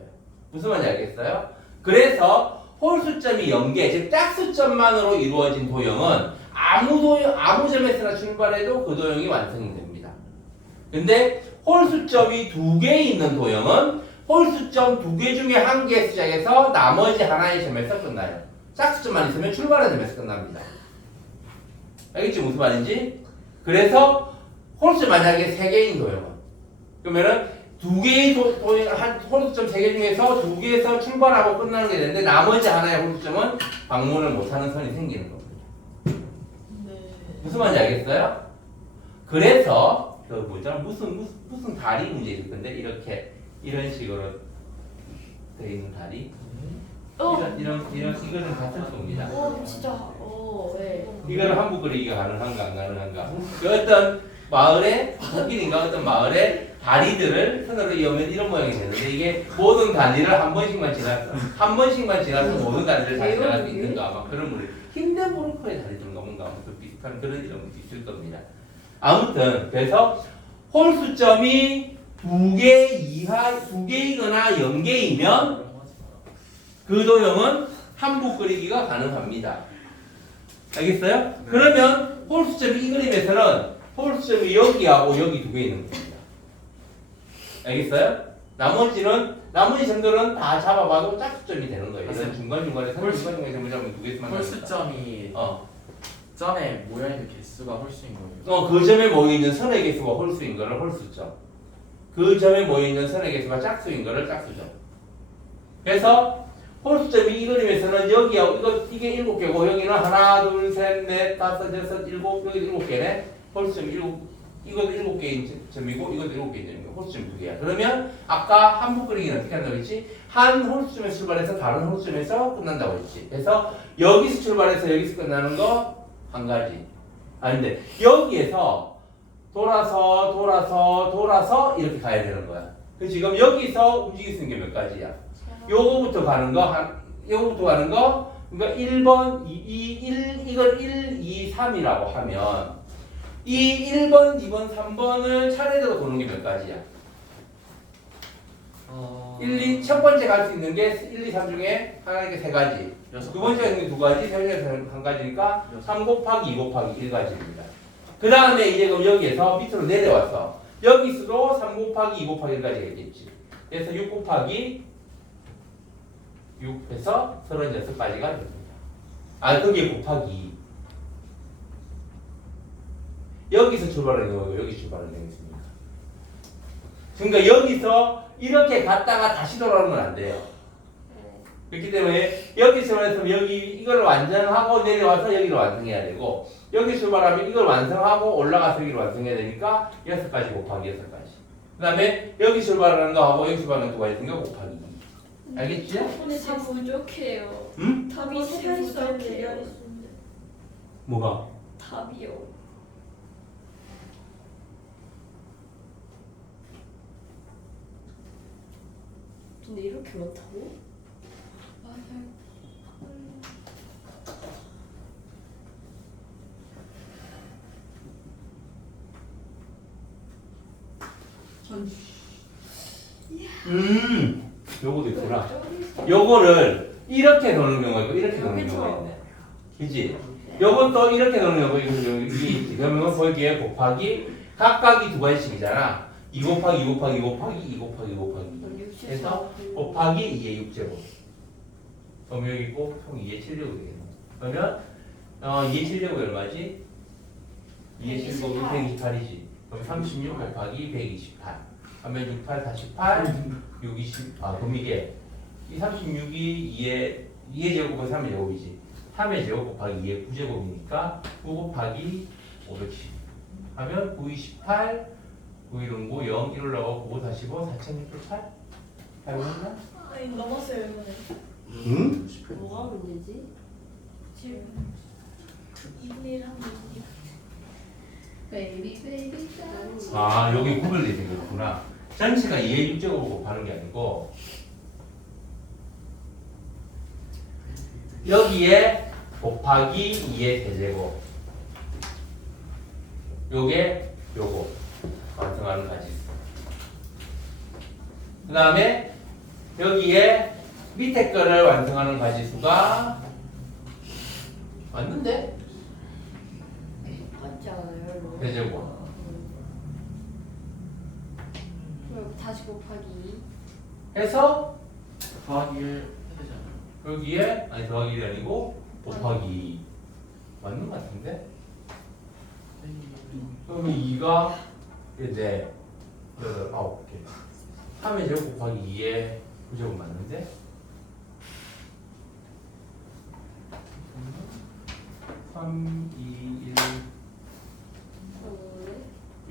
무슨 말인지 알겠어요? 그래서 홀수점이 0개, 즉 짝수점만으로 이루어진 도형은 아무 점에서나 출발해도 그 도형이 완성이 됩니다. 근데 홀수점이 2개 있는 도형은 홀수점 2개 중에 한 개 시작해서 나머지 하나의 점에서 끝나요. 짝수점만 있으면 출발하는 점에서 끝납니다. 알겠지? 무슨 말인지? 그래서 홀수점 만약에 3개인 도형은 그러면은 2개의 홀수점 3개 중에서 2개에서 출발하고 끝나는 게 되는데 나머지 하나의 홀수점은 방문을 못하는 선이 생기는 겁니다. 네. 무슨 말인지 알겠어요? 그래서 그 뭐죠? 무슨 다리 문제 있을 건데 이런 식으로 되어 있는 다리 이거는 같은 겁니다. 진짜. 네. 이거는 한국 그리기가 가능한가 안 가능한가? 그 어떤 마을에 독일인가 어떤 마을에 다리들을 선으로 이으면 이런 모양이 되는데 이게 모든 다리를 한 번씩만 지나서 모든 다리를 다 지나갈 수 있는가 아마 그런 문제. 힌덴부르크의 다리든가 뭔가 아무튼 비슷한 그런 이름이 있을 겁니다. 아무튼 그래서 홀수점이 2개이거나 0개이면 그 도형은 한부 그리기가 가능합니다. 알겠어요? 그러면 홀수점이 이 그림에서는 홀수점이 여기하고 여기 2개 있는 겁니다. 알겠어요? 나머지 점들은 다 잡아봐도 짝수점이 되는 거예요. 이런 중간중간에 중간중간에 점을 잡으면 2개만 홀수점이 점에 모여있는 개수가 홀수인 거예요. 그 점에 모여있는 선의 개수가 홀수인 거를 홀수점. 그 점에 모여있는 선의 개수가 짝수인 거를 짝수점. 그래서 홀수점이 이 그림에서는 여기하고 이게 7개고 여기는 하나, 둘, 셋, 넷, 다섯, 여섯, 일곱, 여기 7개네. 홀수점이 이것도 7개인 점이고 이것도 7개인 점이고 홀수점이 2개야. 그러면 아까 한부 그리기는 어떻게 한다고 했지? 한 홀수점에서 출발해서 다른 홀수점에서 끝난다고 했지. 그래서 여기서 출발해서 여기서 끝나는 거 한 가지. 아닌데 여기에서 돌아서 이렇게 가야 되는 거야. 그 지금 여기서 움직일 수 있는 게 몇 가지야? 요거부터 가는 거 그러니까 1번, 1, 2, 3이라고 하면 이 1번, 2번, 3번을 차례대로 도는 게 몇 가지야? 첫 번째 갈 수 있는 게 1, 2, 3 중에 하나니까 3가지. 두 번째가 있는 게 2가지, 세 번째가 1가지니까 3 곱하기 2 곱하기 1가지입니다. 그 다음에 이제 그럼 여기에서 밑으로 내려왔어. 여기서도 3 곱하기 2 곱하기 1가지가 있겠지. 그래서 6 곱하기 6 해서 36가지가 됩니다. 그게 곱하기 2. 여기서 출발하는 경우고 여기 출발하는 경우 있습니다. 그러니까 여기서 이렇게 갔다가 다시 돌아오는 건 안 돼요. 그렇기 때문에 여기 출발해서 여기 이걸 완성하고 내려와서 여기를 완성해야 되고 여기 출발하면 이걸 완성하고 올라가서 여기를 완성해야 되니까 6가지 곱하기 6가지. 그 다음에 여기 출발하는 거하고 여기 출발하는 거 있으니까 곱하기 2. 알겠지? 근데 다 부족해요. 응? 답이 3개 있어야 돼. 뭐가? 답이요. 근데 이렇게 많다고? 요거도 있구나. 요거를 이렇게 도는 경우가 있고 이렇게 도는 경우가 있네. 그지? 요건 또 이렇게 도는 경우가 있지. 그러면 거기에 곱하기 각각이 2가지씩이잖아. 2 곱하기 2 곱하기 2 곱하기 2 곱하기 2 곱하기 2 해서 곱하기 2의 6제곱. 그럼 여기 있고 총 2의 7제곱이 되겠네. 그러면 2의 7제곱이 얼마지? 2의 7 곱하기 128이지. 그럼 36 곱하기 128. 하면 68, 48, 6, 20. 그럼 이게 이 36이 2의 제곱 곱하기 3의 제곱이지. 3의 제곱 곱하기 2의 9제곱이니까 9 곱하기 510. 하면 9, 28, 9, 1은 9, 0, 1 올라가고 9, 45, 4608. 잘못했나? 아니 넘었어요 이번에. 응? 뭐가 문제지? 지금 2분의 1 하면 베이비 베이비 여기 구별이 되겠구나. 전체가 2의 6제곱을 곱하는 게 아니고 여기에 곱하기 2의 대제곱 요게 요거 완성하는 가지수. 그 다음에 여기에 밑에 거를 완성하는 가지수가 맞는데? 맞지 않아요? 대제곱. 그럼 다시 곱하기 해서 더하기 1 해야 되지 않아요? 여기에 아니 더하기 1이 아니고 곱하기 2 맞는 것 같은데? 그러면 2가 이제 8, 9개 3의 제곱 곱하기 2의 9제곱 맞는데? 3, 2, 1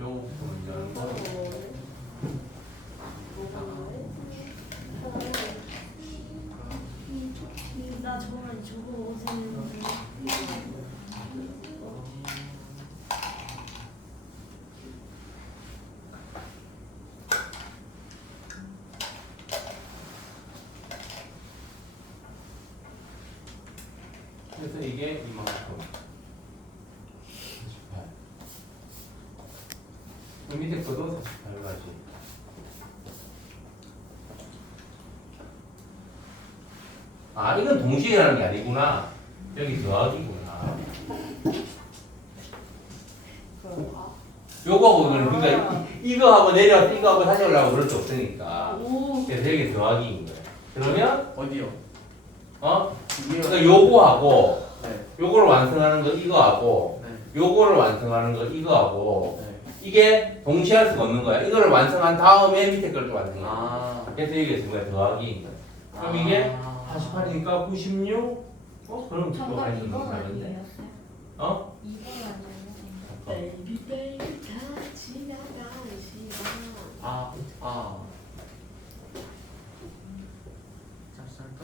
요 보면 거 나 정말 저거 생겼는데. 그래서 이게 이만큼 48 그 밑에 거도 48가지 이건 동시에 하는 게 아니구나 여기 더하기구나 그런가? 요거하고 이거는 그러니까 이거하고 내려와서 이거하고 다시 올라가고 그럴 수 없으니까 오 그래서 여기 더하기인 거야 그러면 어디요? 그러니까 요거하고 네. 요거를 완성하는 거 이거하고 네. 요거를 완성하는 거 이거하고 네. 이게 동시에 할 수가 없는 거야. 이거를 완성한 다음에 밑에 걸 또 완성해. 그래서 이게 정말 더하기인 거야. 그럼 이게 48이니까 96? 그럼 또 정답 할수 2번 있는 건데. 아니에요? 어? 2번 아니에요? 베이비 베이비 같이 나가는 시간 짭짤까?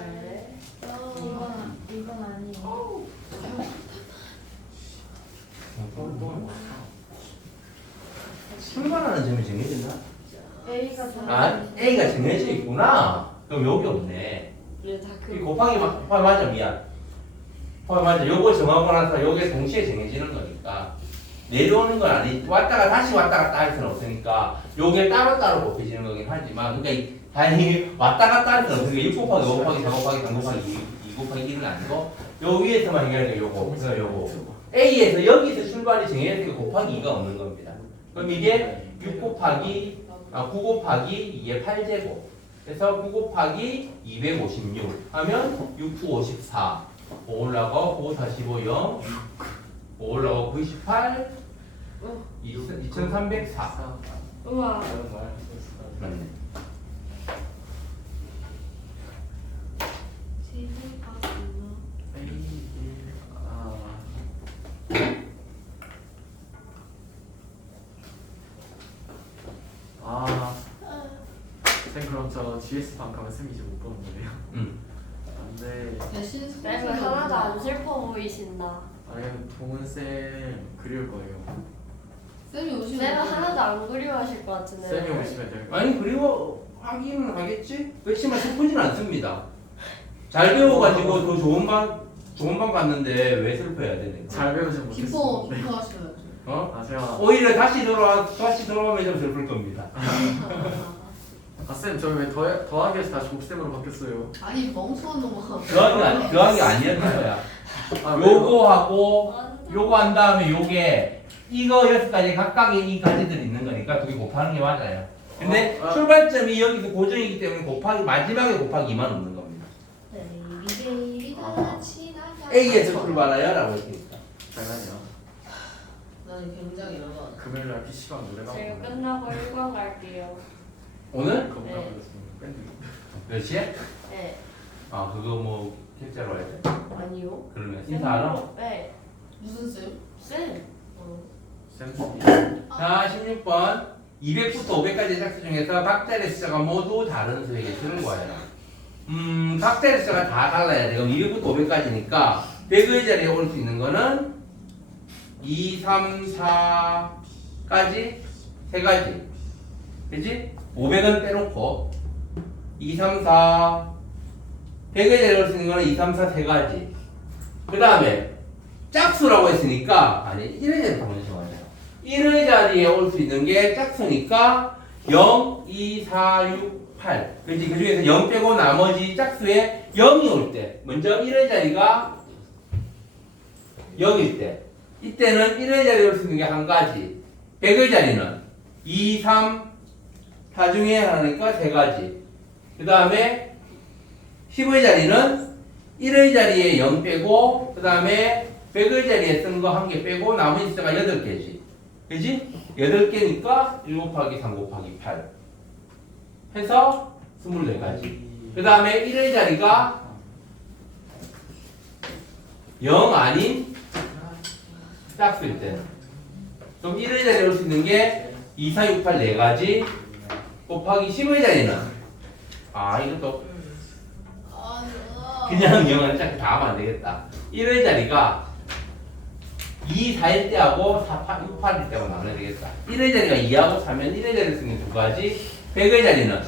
네. 2번 아니에요? 출발하는 점이 정해졌나? A가 다 A가 정해져 있구나. 그럼 여기 없네. 이제 다 이 그. 곱하기 맞아 미안. 곱하기 맞아. 요거 정하고 나서 요게 동시에 정해지는 거니까 내려오는 건 아니. 왔다가 다시 왔다 갔다 할 수는 없으니까 요게 따로따로 곱해지는 거긴 하지만 그러니까 다행히 왔다 갔다 할 수는 없으니까 6 곱하기 5 곱하기 4 곱하기 3 곱하기 2 곱하기 1은 아니고 요 위에서만 해결해 요거. 그래서 요거 A에서 여기서 출발이 정해졌으니까 곱하기 2가 없는 겁니다. 그럼 이게 6 곱하기 9 곱하기 2의 8제곱 그래서 9 곱하기 256 하면 6, 9, 54 5 올라가 9, 45, 0 5 올라가 98 2304 우와 맞네. 쌤 그럼 저 GS방 가면 쌤 이제 못 보는 거예요? 안돼. 대신 쌤은 하나도 안 슬퍼 보이신다. 아니 동은 쌤 그리울 거예요. 쌤이 오시면 쌤은 하나도 안 그리워하실 것 같은데. 쌤이 오시면 될 거예요. 아니 그리고 하기는 하겠지? 그렇지만 슬프진 않습니다. 잘 배워가지고 더 좋은 방 갔는데 왜 슬퍼해야 되는 거야? 잘 배우진 기뻐 못했는데. 기뻐하셔야죠. 제가 오히려 다시 돌아오면 좀 슬플 겁니다. 쌤 저 왜 더하기에서 다시 곱셈으로 바뀌었어요? 아니 멍청한 놈아. 더하기 아니었던 거야. 왜요? 요거하고 요거 한 다음에 요게 이거 6가지 각각의 이 가지들이 있는 거니까 두 개 곱하는 게 맞아요. 근데 출발점이 여기서 고정이기 때문에 마지막에 곱하기 2만 없는 겁니다. 베이비 베이비 같이 나가. A에서 출발하여 라고 했으니까. 장난이야. 난 굉장히 열받아. 금요일날 PC방 노래방 제가 보면 끝나고 1관 갈게요. 오늘? 건강 네. 그랬으면 밴드. 몇 시에? 네. 아 그거 뭐 결제로 와야 돼? 아니요. 그러면 인사하러? 네. 무슨 쌤? 쌤. 쌤. 자 16번 200부터 500까지 짝수 중에서 각 자리 숫자가 모두 다른 수에게 쓰는 거예요. 각 자리 숫자가 다 달라야 돼. 그럼 200부터 500까지니까 100의 자리에 올 수 있는 거는 2, 3, 4까지 세 가지. 그치? 500은 빼놓고 2, 3, 4 100의 자리에 올 수 있는 거는 2, 3, 4 세 가지. 그 다음에 짝수라고 했으니까 아니 1의 자리 한번 정하자. 1의 자리에 올 수 있는 게 짝수니까 0, 2, 4, 6, 8. 그렇지? 그 중에서 0 빼고 나머지 짝수에 0이 올 때, 먼저 1의 자리가 0일 때, 이때는 1의 자리에 올 수 있는 게 한 가지. 100의 자리는 2, 3, 4 중에 하나니까 세 가지. 그 다음에 10의 자리는 1의 자리에 0 빼고, 그 다음에 100의 자리에 쓴 거 한 개 빼고, 나머지 숫자가 8개지. 그지? 8개니까 1 곱하기 3 곱하기 8 해서 24가지. 그 다음에 1의 자리가 0 아닌 짝수일 때는 그럼 1의 자리에 올 수 있는 게 2, 4, 6, 8 4가지 곱하기 10의 자리는 이것도 그냥 0을 짝다 하면 안 되겠다. 1의 자리가 2, 4일 때하고 4, 8, 6, 8일 때하고 나눠야 되겠다. 1의 자리가 2하고 4면 1의 자리를 쓰는 게 두 가지. 100의 자리는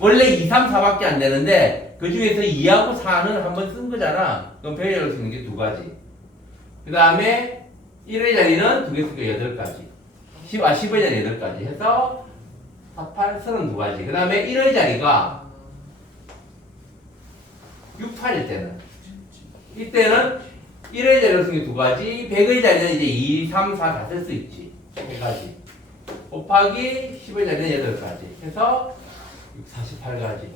원래 2, 3, 4밖에 안 되는데 그 중에서 2하고 4는 한번 쓴 거잖아. 그럼 100의 자리를 쓰는 게 두 가지. 그 다음에 1의 자리는 두 개 쓰니까 8가지. 10의 자리 8가지 해서 4, 8, 32가지. 그 다음에 1의 자리가 6, 8일 때는 이때는 1의 자리로 쓰는 게 두 가지, 100의 자리는 이제 2, 3, 4 다 쓸 수 있지. 세 가지. 곱하기 10의 자리는 8가지. 해서 48가지.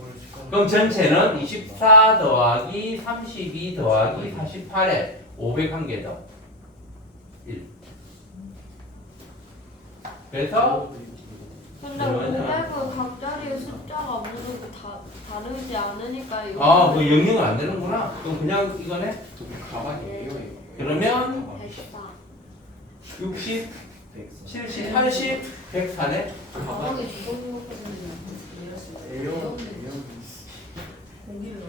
그럼 전체는 24 더하기 32 더하기 48에 501개 더. 1. 그래서 근데 그러면은- 500은 각 자리의 숫자가 모두 다르지 않으니까 이거. 그 영역은 안 되는구나. 그럼 그냥 이거네. 가만히 이거 그러면 104. 60, 70, 80, 104네. 가방에 주걱주걱하는 이랬을 A형 공기를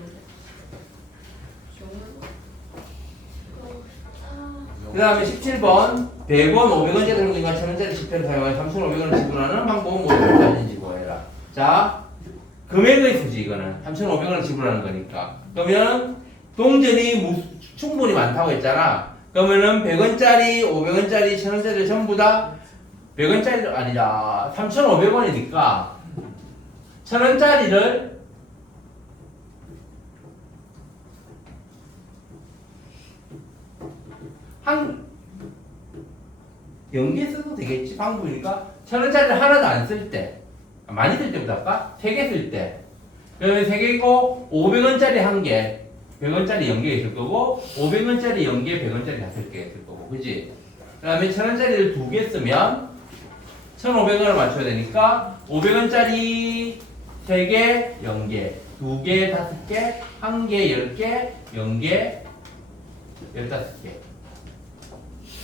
그 다음에 17번 100원, 500원짜리 현금과 1000원짜리 지폐를 사용하여 3,500원을 지불하는 방법은 무엇인지 구해라. 자, 금액의 수지 이거는 3,500원을 지불하는 거니까. 그러면 동전이 충분히 많다고 했잖아. 그러면은 100원짜리, 500원짜리, 1000원짜리 전부 다 100원짜리가 아니라 3,500원이니까 1000원짜리를 한 연계 써도 되겠지. 방법이니까 1000원짜리를 하나도 안 쓸 때, 많이 쓸 때보다 아까 3개 쓸 때, 그러면 3개고 500원짜리 한 개, 100원짜리 연계 있을 거고 500원짜리 연계, 100원짜리 다 쓸 개 있을 거고, 그지? 그 다음에 1000원짜리를 2개 쓰면 1,500원을 맞춰야 되니까 500원짜리 3개, 연계, 2개, 5개, 1개, 10개, 연계, 15개.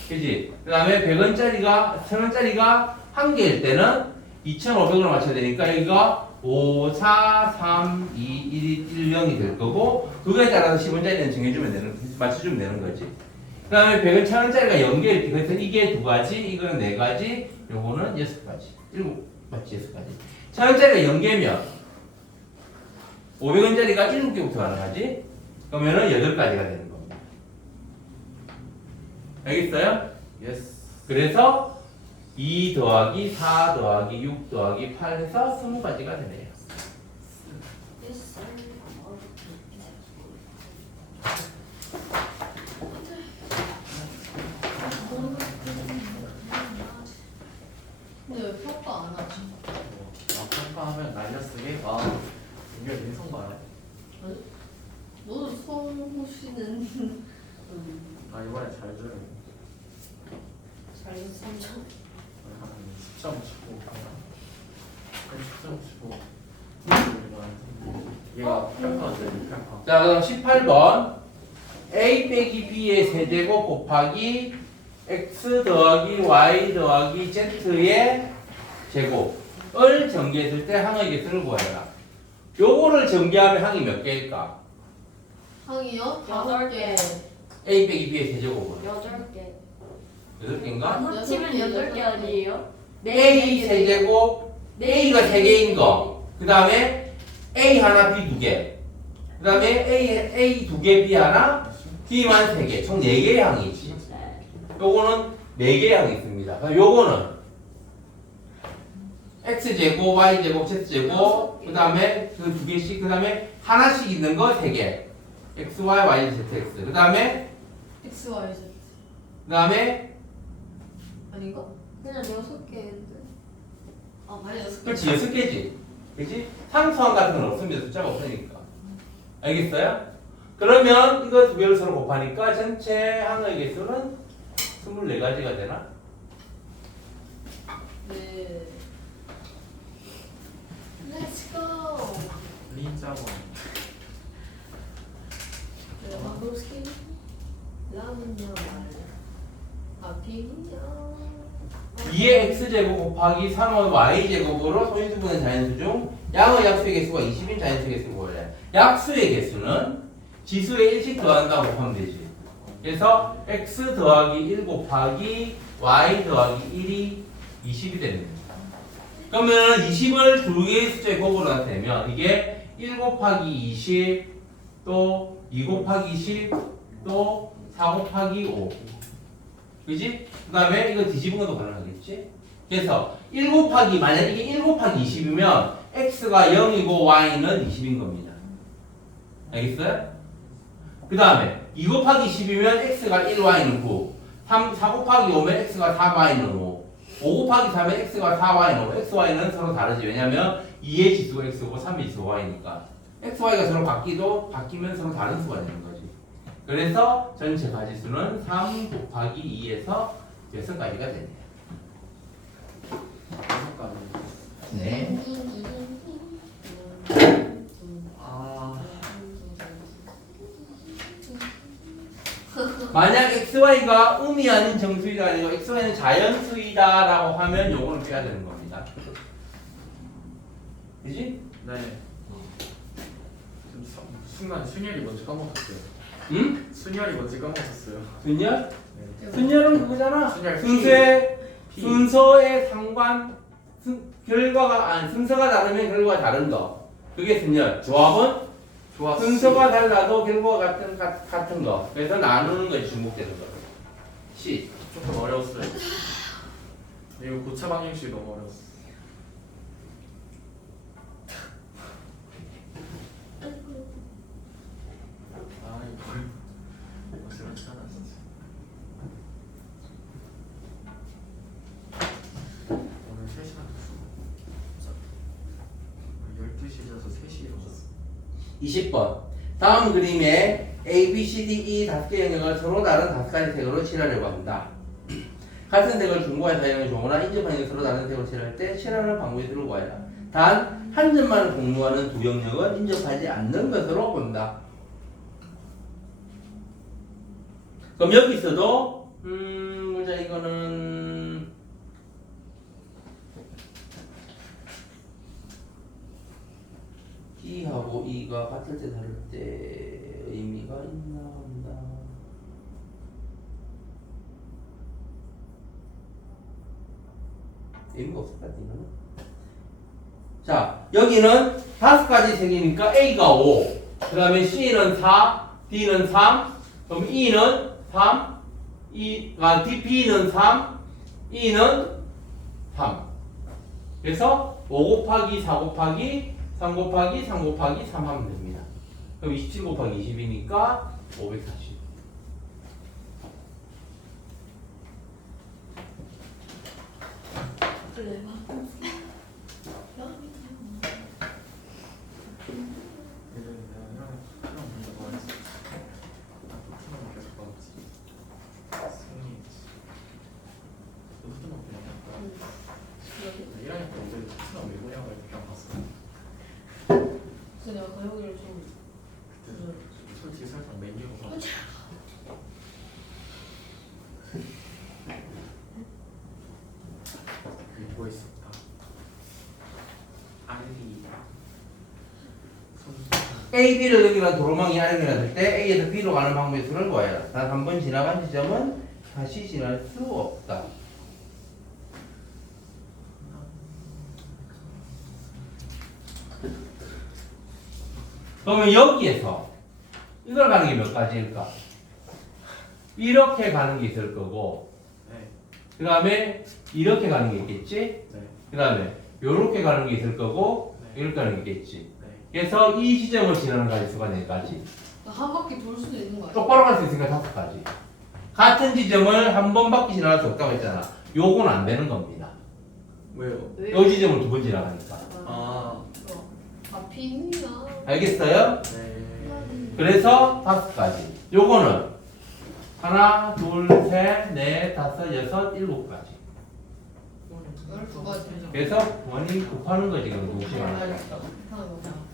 그지? 그 다음에 100원짜리가, 1000원짜리가 한 개일 때는 2,500원을 맞춰야 되니까 여기가 5, 4, 3, 2, 1, 1, 0이 될 거고 그거에 따라서 10원짜리는 정해주면 되는, 맞춰주면 되는 거지. 그 다음에 100원, 1000원짜리가 연계, 그래서 이게 2가지, 이거는 4가지, 요거는 6가지. 7, 맞지? 6가지. 1000원짜리가 연계면 500원짜리가 7개부터 가능하지? 그러면은 8가지가 되는 겁니다. 알겠어요? 예스. 그래서 2 더하기 4 더하기 6 더하기 8 해서 20가지가 되네요. 근데 왜 평가 안 하지? 평가하면 날려쓰기. 이게 민성가요? 너도 성호 씨는 이번에 잘 들어. 10.15 얘가 평가인데 평가. 자, 그럼 18번 a 빼기 b의 세제곱 곱하기 x 더하기 y 더하기 z의 제곱을 전개했을 때 항의 개수를 구하라. 요거를 전개하면 항이 몇 개일까? 항이요? 8개. a 빼기 b의 세제곱은 8개. 8개인가? 합치면 8개 아니에요? a 세제곱 a가 3개인 거. 그 다음에 a 하나 b 2개. 그 다음에 a 2개 b 하나 b만 3개. 총 4개의 항이지. 요거는 4개의 항이 있습니다. 그럼 요거는 x제곱, y제곱, z제곱, 그 다음에 그 2개씩, 그 다음에 하나씩 있는 거 3개. x, y, y, z, x. 그 다음에, X, Y, Z 그 다음에, 아닌가? 그냥 6개인데. 아 맞아 6개. 그렇지, 6개지. 그렇지? 상수항 같은 건 없습니다. 숫자가 없으니까. 알겠어요? 그러면 이거 두 개를 서로 곱하니까 전체 항의 개수는 24가지가 되나? 네. Let's go. 린자본. 레반도스키 라면요 아피냐 2의 x제곱 곱하기 3의 y제곱으로 소인수분의 자연수 중 양의 약수의 개수가 20인 자연수의 개수를 구하래. 약수의 개수는 지수에 1씩 더한다고 곱하면 되지. 그래서 x 더하기 1 곱하기 y 더하기 1이 20이 됩니다. 그러면 20을 두 개의 숫자의 곱으로 나타내면 이게 1 곱하기 20, 또 2 곱하기 10, 또 4 곱하기 5. 그지? 그 다음에 이거 뒤집은 것도 가능하겠지? 그래서 1 곱하기, 만약 이게 1 곱하기 20이면 x가 0이고 y는 20인 겁니다. 알겠어요? 그 다음에 2 곱하기 10이면 x가 1, y는 9. 4 곱하기 5면 x가 4, y는 5. 5 곱하기 3면 x가 4, y는 5. x, y는 서로 다르지. 왜냐면 2의 지수가 x고 3의 지수가 y니까. x, y가 서로 바뀌면 서로 다른 수가 되는 거지. 그래서 전체 가지수는 3 곱하기 2에서 6가지가 되네요. 6가지. 네. 아 만약 xy가 음이 아닌 정수이가 아니고 xy는 자연수이다라고 하면 요거는 빼야 되는 겁니다. 그지? 네. 좀 순간 순열이 뭔지 까먹었어요. 응? 순열이 뭔지 까먹었어요. 순열? 네. 순열은 그거잖아. 순열 P. 순서에 상관 순서가 다르면 결과가 다른 거. 그게 순열. 조합은 좋아. 순서가 달라도 결과가 같은 거. 그래서 나누는 것이 중복되는 거. C. 조금 어려웠어요. 이거 고차 방정식이 너무 어려웠어. 아 이거 어지럽지 않아 진짜. 오늘 3시간 됐어. 12시에서 3시에 일어났어. 20번. 다음 그림에 A, B, C, D, E 5개 영역을 서로 다른 5가지 색으로 칠하려고 합니다. 같은 색을 중고에 사용해 주거나 인접한 영역 서로 다른 색으로 칠할 때 칠하는 방법이 들어 보아야. 단 한 점만을 공유하는 두 영역은 인접하지 않는 것으로 본다. 그럼 여기서도 보자 이거는 D하고 E가 같을 때 다를 때 의미가 있나 없나. 의미가 없을 것 같아 이거는. 자 여기는 5가지 색이니까 A가 5, 그 다음에 C는 4, D는 3, 그럼 E는 3, B는 3, E는 3. 그래서 5 곱하기 4 곱하기 3 곱하기 3 곱하기 3 하면 됩니다. 그럼 27 곱하기 20이니까 540. 이런 문제 뭐 했어? 푸는 계속 받았지. 승리. 푸는 거 그냥 1학년 때 우리 특수나 왜 그냐고 그냥 봤어. 그래서 내가 가요기를 좀 그때 솔직히 살짝 메뉴로 봤어. 읽고 있었다. 알리. A, B를 여기는 도로망이 R이라 할때 A에서 B로 가는 방법의 수를 구하여라. 단 한 번 지나간 지점은 다시 지날 수 없다. 그러면 여기에서 이걸 가는 게 몇 가지일까? 이렇게 가는 게 있을 거고, 네. 그 다음에 이렇게 가는 게 있겠지? 네. 그 다음에 이렇게 가는 게 있을 거고, 네. 이렇게 가는 게 있겠지. 네. 그래서 이 지점을 지나는 가지수가 4가지. 한 바퀴 돌 수도 있는 거 아니야? 똑바로 갈 수 있으니까 5가지. 같은 지점을 한 번밖에 지나갈 수 없다고 했잖아. 요건 안 되는 겁니다. 왜요? 요 지점을 2번 지나가니까. 아. 비밀이야. 알겠어요? 네. 그래서 5가지. 요거는 하나, 둘, 셋, 넷, 다섯, 여섯, 7가지. 12가지. 그래서 원이 곱하는 거지. 그럼 동시에 하는 거야.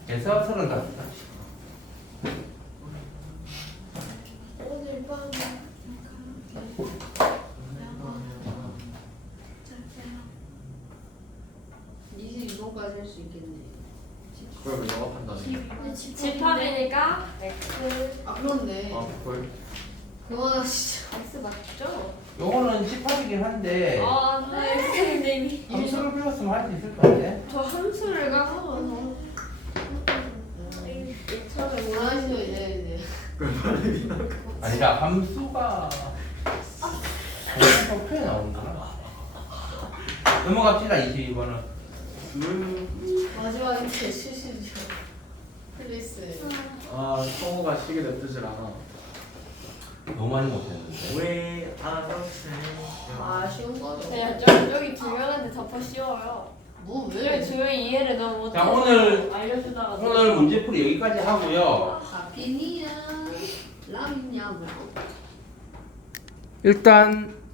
그래서 35가지. 오늘 밤 이제 이거까지 할 수 있겠네. 그걸 왜 영업한다네? 18이니까 X 아 그렇네. 아, 그걸? 그거 진짜 X 맞죠? 요거는 18이긴 한데 아, 네, 선생님이 함수를 배웠으면 할 수 있을 것 같아. 저 함수를 까먹어서 처음에 원하시죠 이제. 아니라 함수가 표에 나오는구나. 넘어갑시다. 22번은. 마지막에 제 실수죠. 플리스. 아, 성우가 시계 냅두질 않아. 너무 많이 못했는데. 왜 알았어요? 아 쉬운 거죠. 그냥 저기 두 명한테 덮어 씌워요. 뭐 저기 왜? 두 명이 이해를 너무 못해서 자, 오늘- 알려주다가 오늘 문제풀이 여기까지 하고요. 아 비니야. 라미냐 뭐. 일단